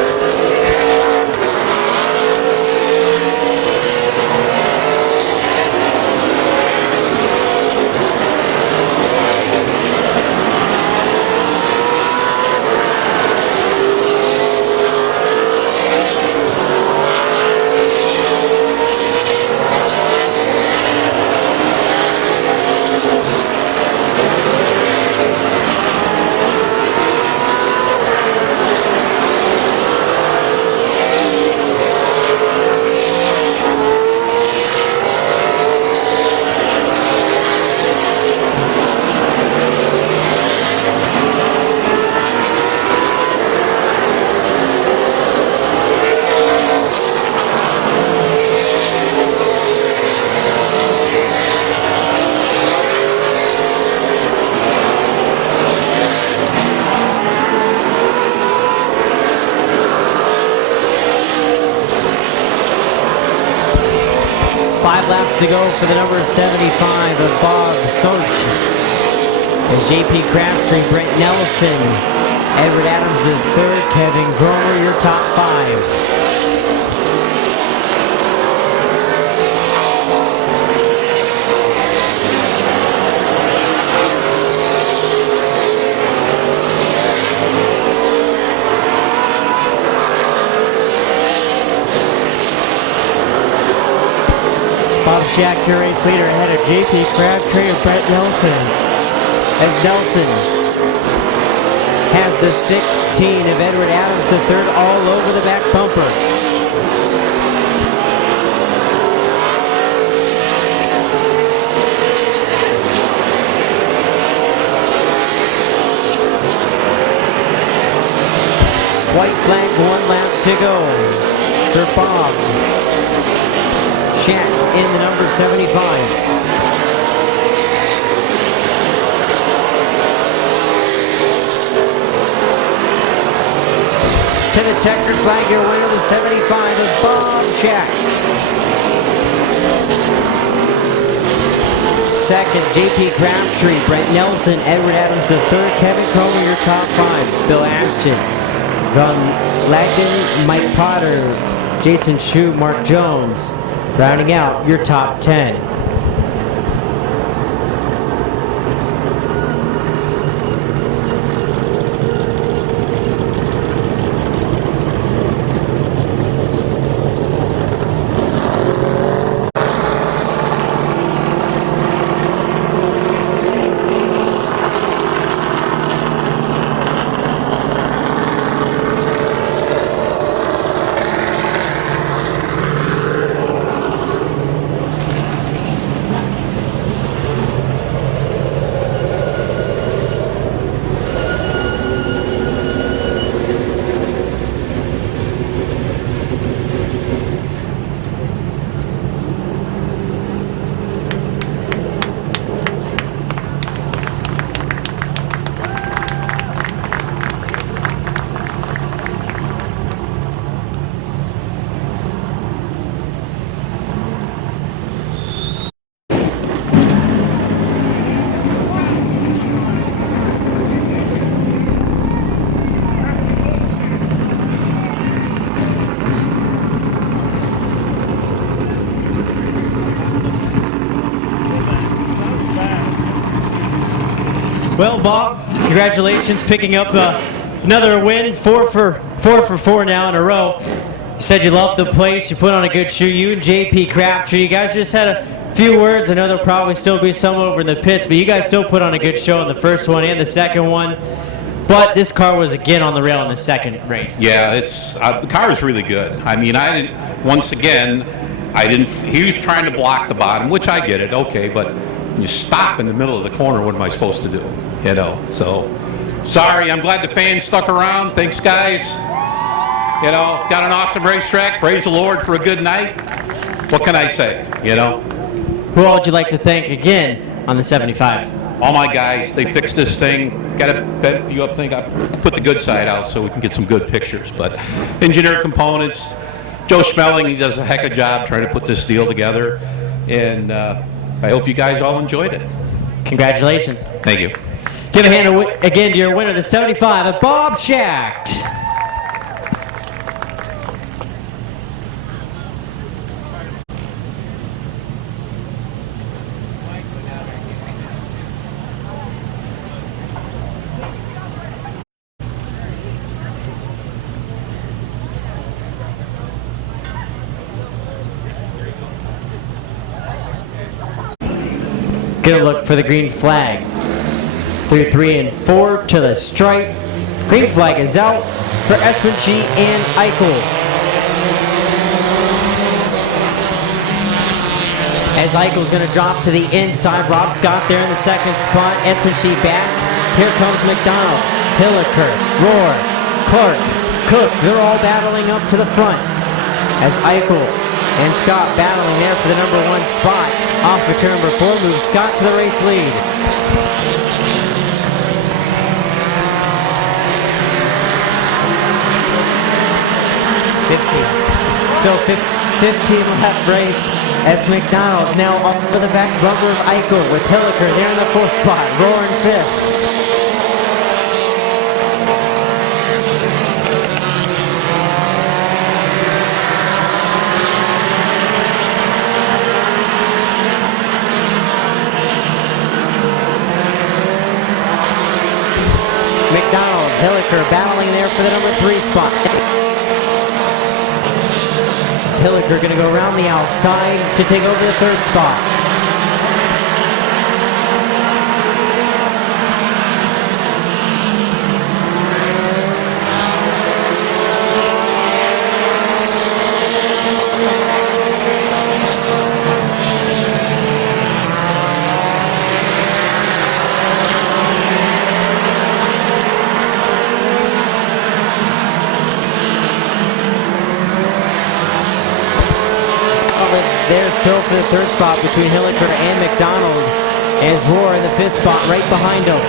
Laps to go for the number 75 of Bob Sarch. As JP Crabtree, Brent Nelson, Edward Adams the third, Kevin Cromer, your top 5. Bob Schechter, race leader, ahead of JP Crabtree and Brent Nelson. As Nelson has the 16 of Edward Adams the third all over the back bumper. White flag, 1 lap to go for Bob Chat in the number 75. checkered flag, your winner, the 75 of Bob Shack. Second, JP Crabtree, Brent Nelson, Edward Adams the third, Kevin Cromer, your top 5. Bill Ashton, Von Lagden, Mike Potter, Jason Chu, Mark Jones, rounding out your top 10. Well, Bob, congratulations picking up another win, 4 for 4 now in a row. You said you loved the place, you put on a good show. You and JP Crabtree, you guys just had a few words. I know there'll probably still be some over in the pits, but you guys still put on a good show in the first one and the second one. But this car was again on the rail in the second race. Yeah, it's the car is really good. I mean, he was trying to block the bottom, which I get it, okay, but you stop in the middle of the corner, what am I supposed to do? You know, so sorry, I'm glad the fans stuck around. Thanks, guys. You know, got an awesome racetrack. Praise the Lord for a good night. What can I say, you know? Who all would you like to thank again on the 75? All my guys, they fixed this thing. Got to bent you up thing. I put the good side out so we can get some good pictures. But Engineer Components, Joe Schmeling, he does a heck of a job trying to put this deal together. And I hope you guys all enjoyed it. Congratulations. Thank you. Give a hand again to your winner, the 75 of Bob Schacht. Gonna look for the green flag. Through 3 and 4 to the stripe. Green flag is out for Espenchi and Eichel. As Eichel's gonna drop to the inside, Rob Scott there in the second spot. Espenchi back. Here comes McDonald, Hilliker, Rohr, Clark, Cook. They're all battling up to the front. As Eichel and Scott battling there for the number 1 spot. Off of turn number 4 moves Scott to the race lead. So 15 lap race as McDonald now over the back bumper of Eichel with Hilliker there in the 4th spot. Rohr in 5th. McDonald, Hilliker battling there for the number 3 spot. It's Hilliker going to go around the outside to take over the 3rd spot. There still for the 3rd spot between Hilliker and McDonald as Rohr in the 5th spot right behind him.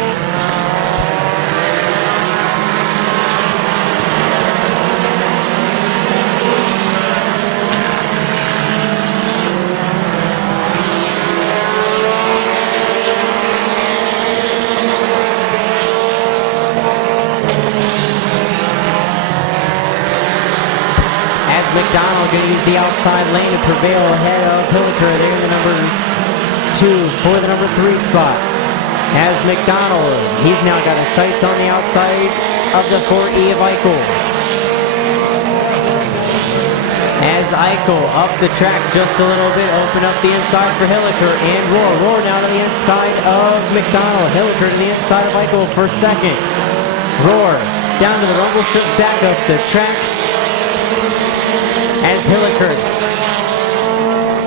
going to use the outside lane to prevail ahead of Hilliker there in the number 2 for the number 3 spot. As McDonald, he's now got his sights on the outside of the 4E of Eichel. As Eichel up the track just a little bit, open up the inside for Hilliker and Roar. Roar now to the inside of McDonald. Hilliker to the inside of Eichel for second. Roar down to the rumble strip, back up the track. As Hilliker.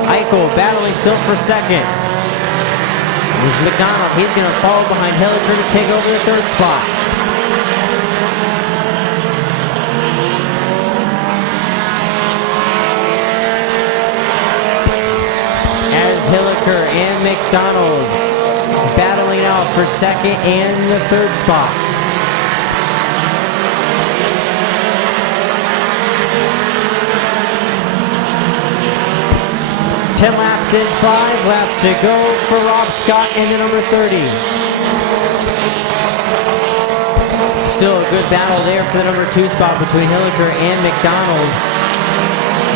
Eichel battling still for second. Here's McDonald. He's going to fall behind Hilliker to take over the 3rd spot. Hilliker and McDonald battling out for 2nd and the 3rd spot. Ten laps in, 5 laps to go for Rob Scott in the number 30. Still a good battle there for the number 2 spot between Hilliker and McDonald.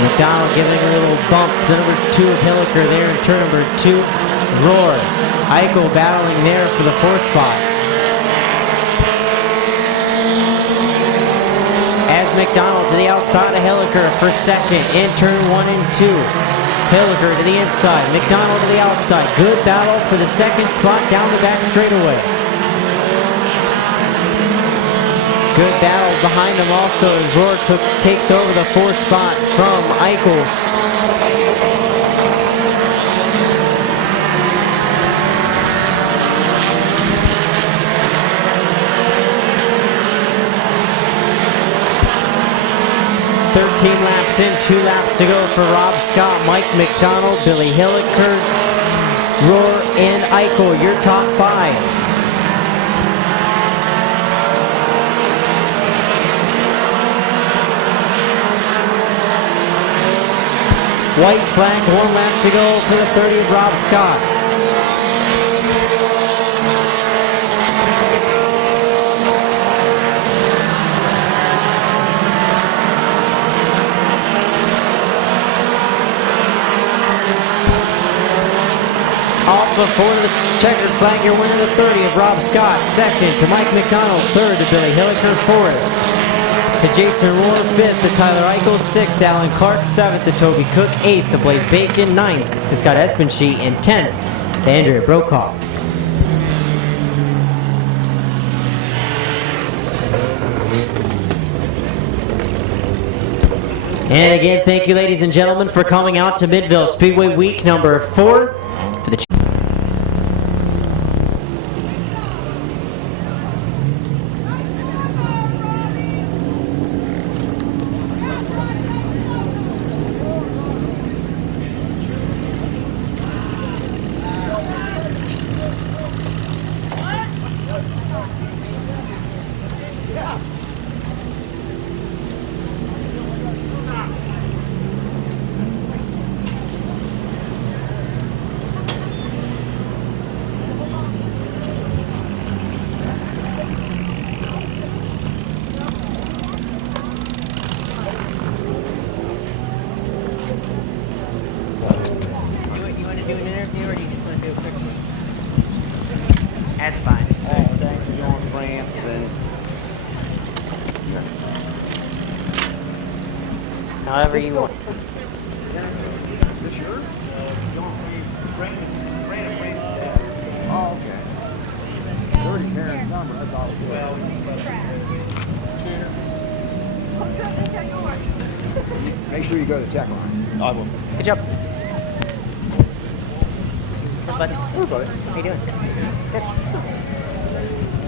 McDonald giving a little bump to the number 2 of Hilliker there in turn number 2. Roar. Eichel battling there for the 4th spot. As McDonald to the outside of Hilliker for 2nd in turn 1 and 2. Hilliker to the inside. McDonald to the outside. Good battle for the 2nd spot down the back straightaway. Good battle behind him also as Roar takes over the 4th spot from Eichel. Laps in, 2 laps to go for Rob Scott, Mike McDonald, Billy Hilliker, Roar, and Eichel, your top 5. White flag, 1 lap to go for the 30 of Rob Scott. Off before the checkered flag, you're winning the 30 of Rob Scott. 2nd to Mike McDonald. 3rd to Billy Hilliker. 4th to Jason Roar. 5th to Tyler Eichel. 6th to Alan Clark. 7th to Toby Cook. 8th to Blaze Bacon. 9th to Scott Espenshee. And 10th to Andrea Brokaw. And again, thank you, ladies and gentlemen, for coming out to Midvale Speedway week number 4 for the That's fine. Thanks for going France and however you want. this yours? Oh, okay. It's already Karen's number. That's all. Well, make sure you go to the tech line. I will. Good job. Hey, buddy. Hey, buddy. How you doing? Good.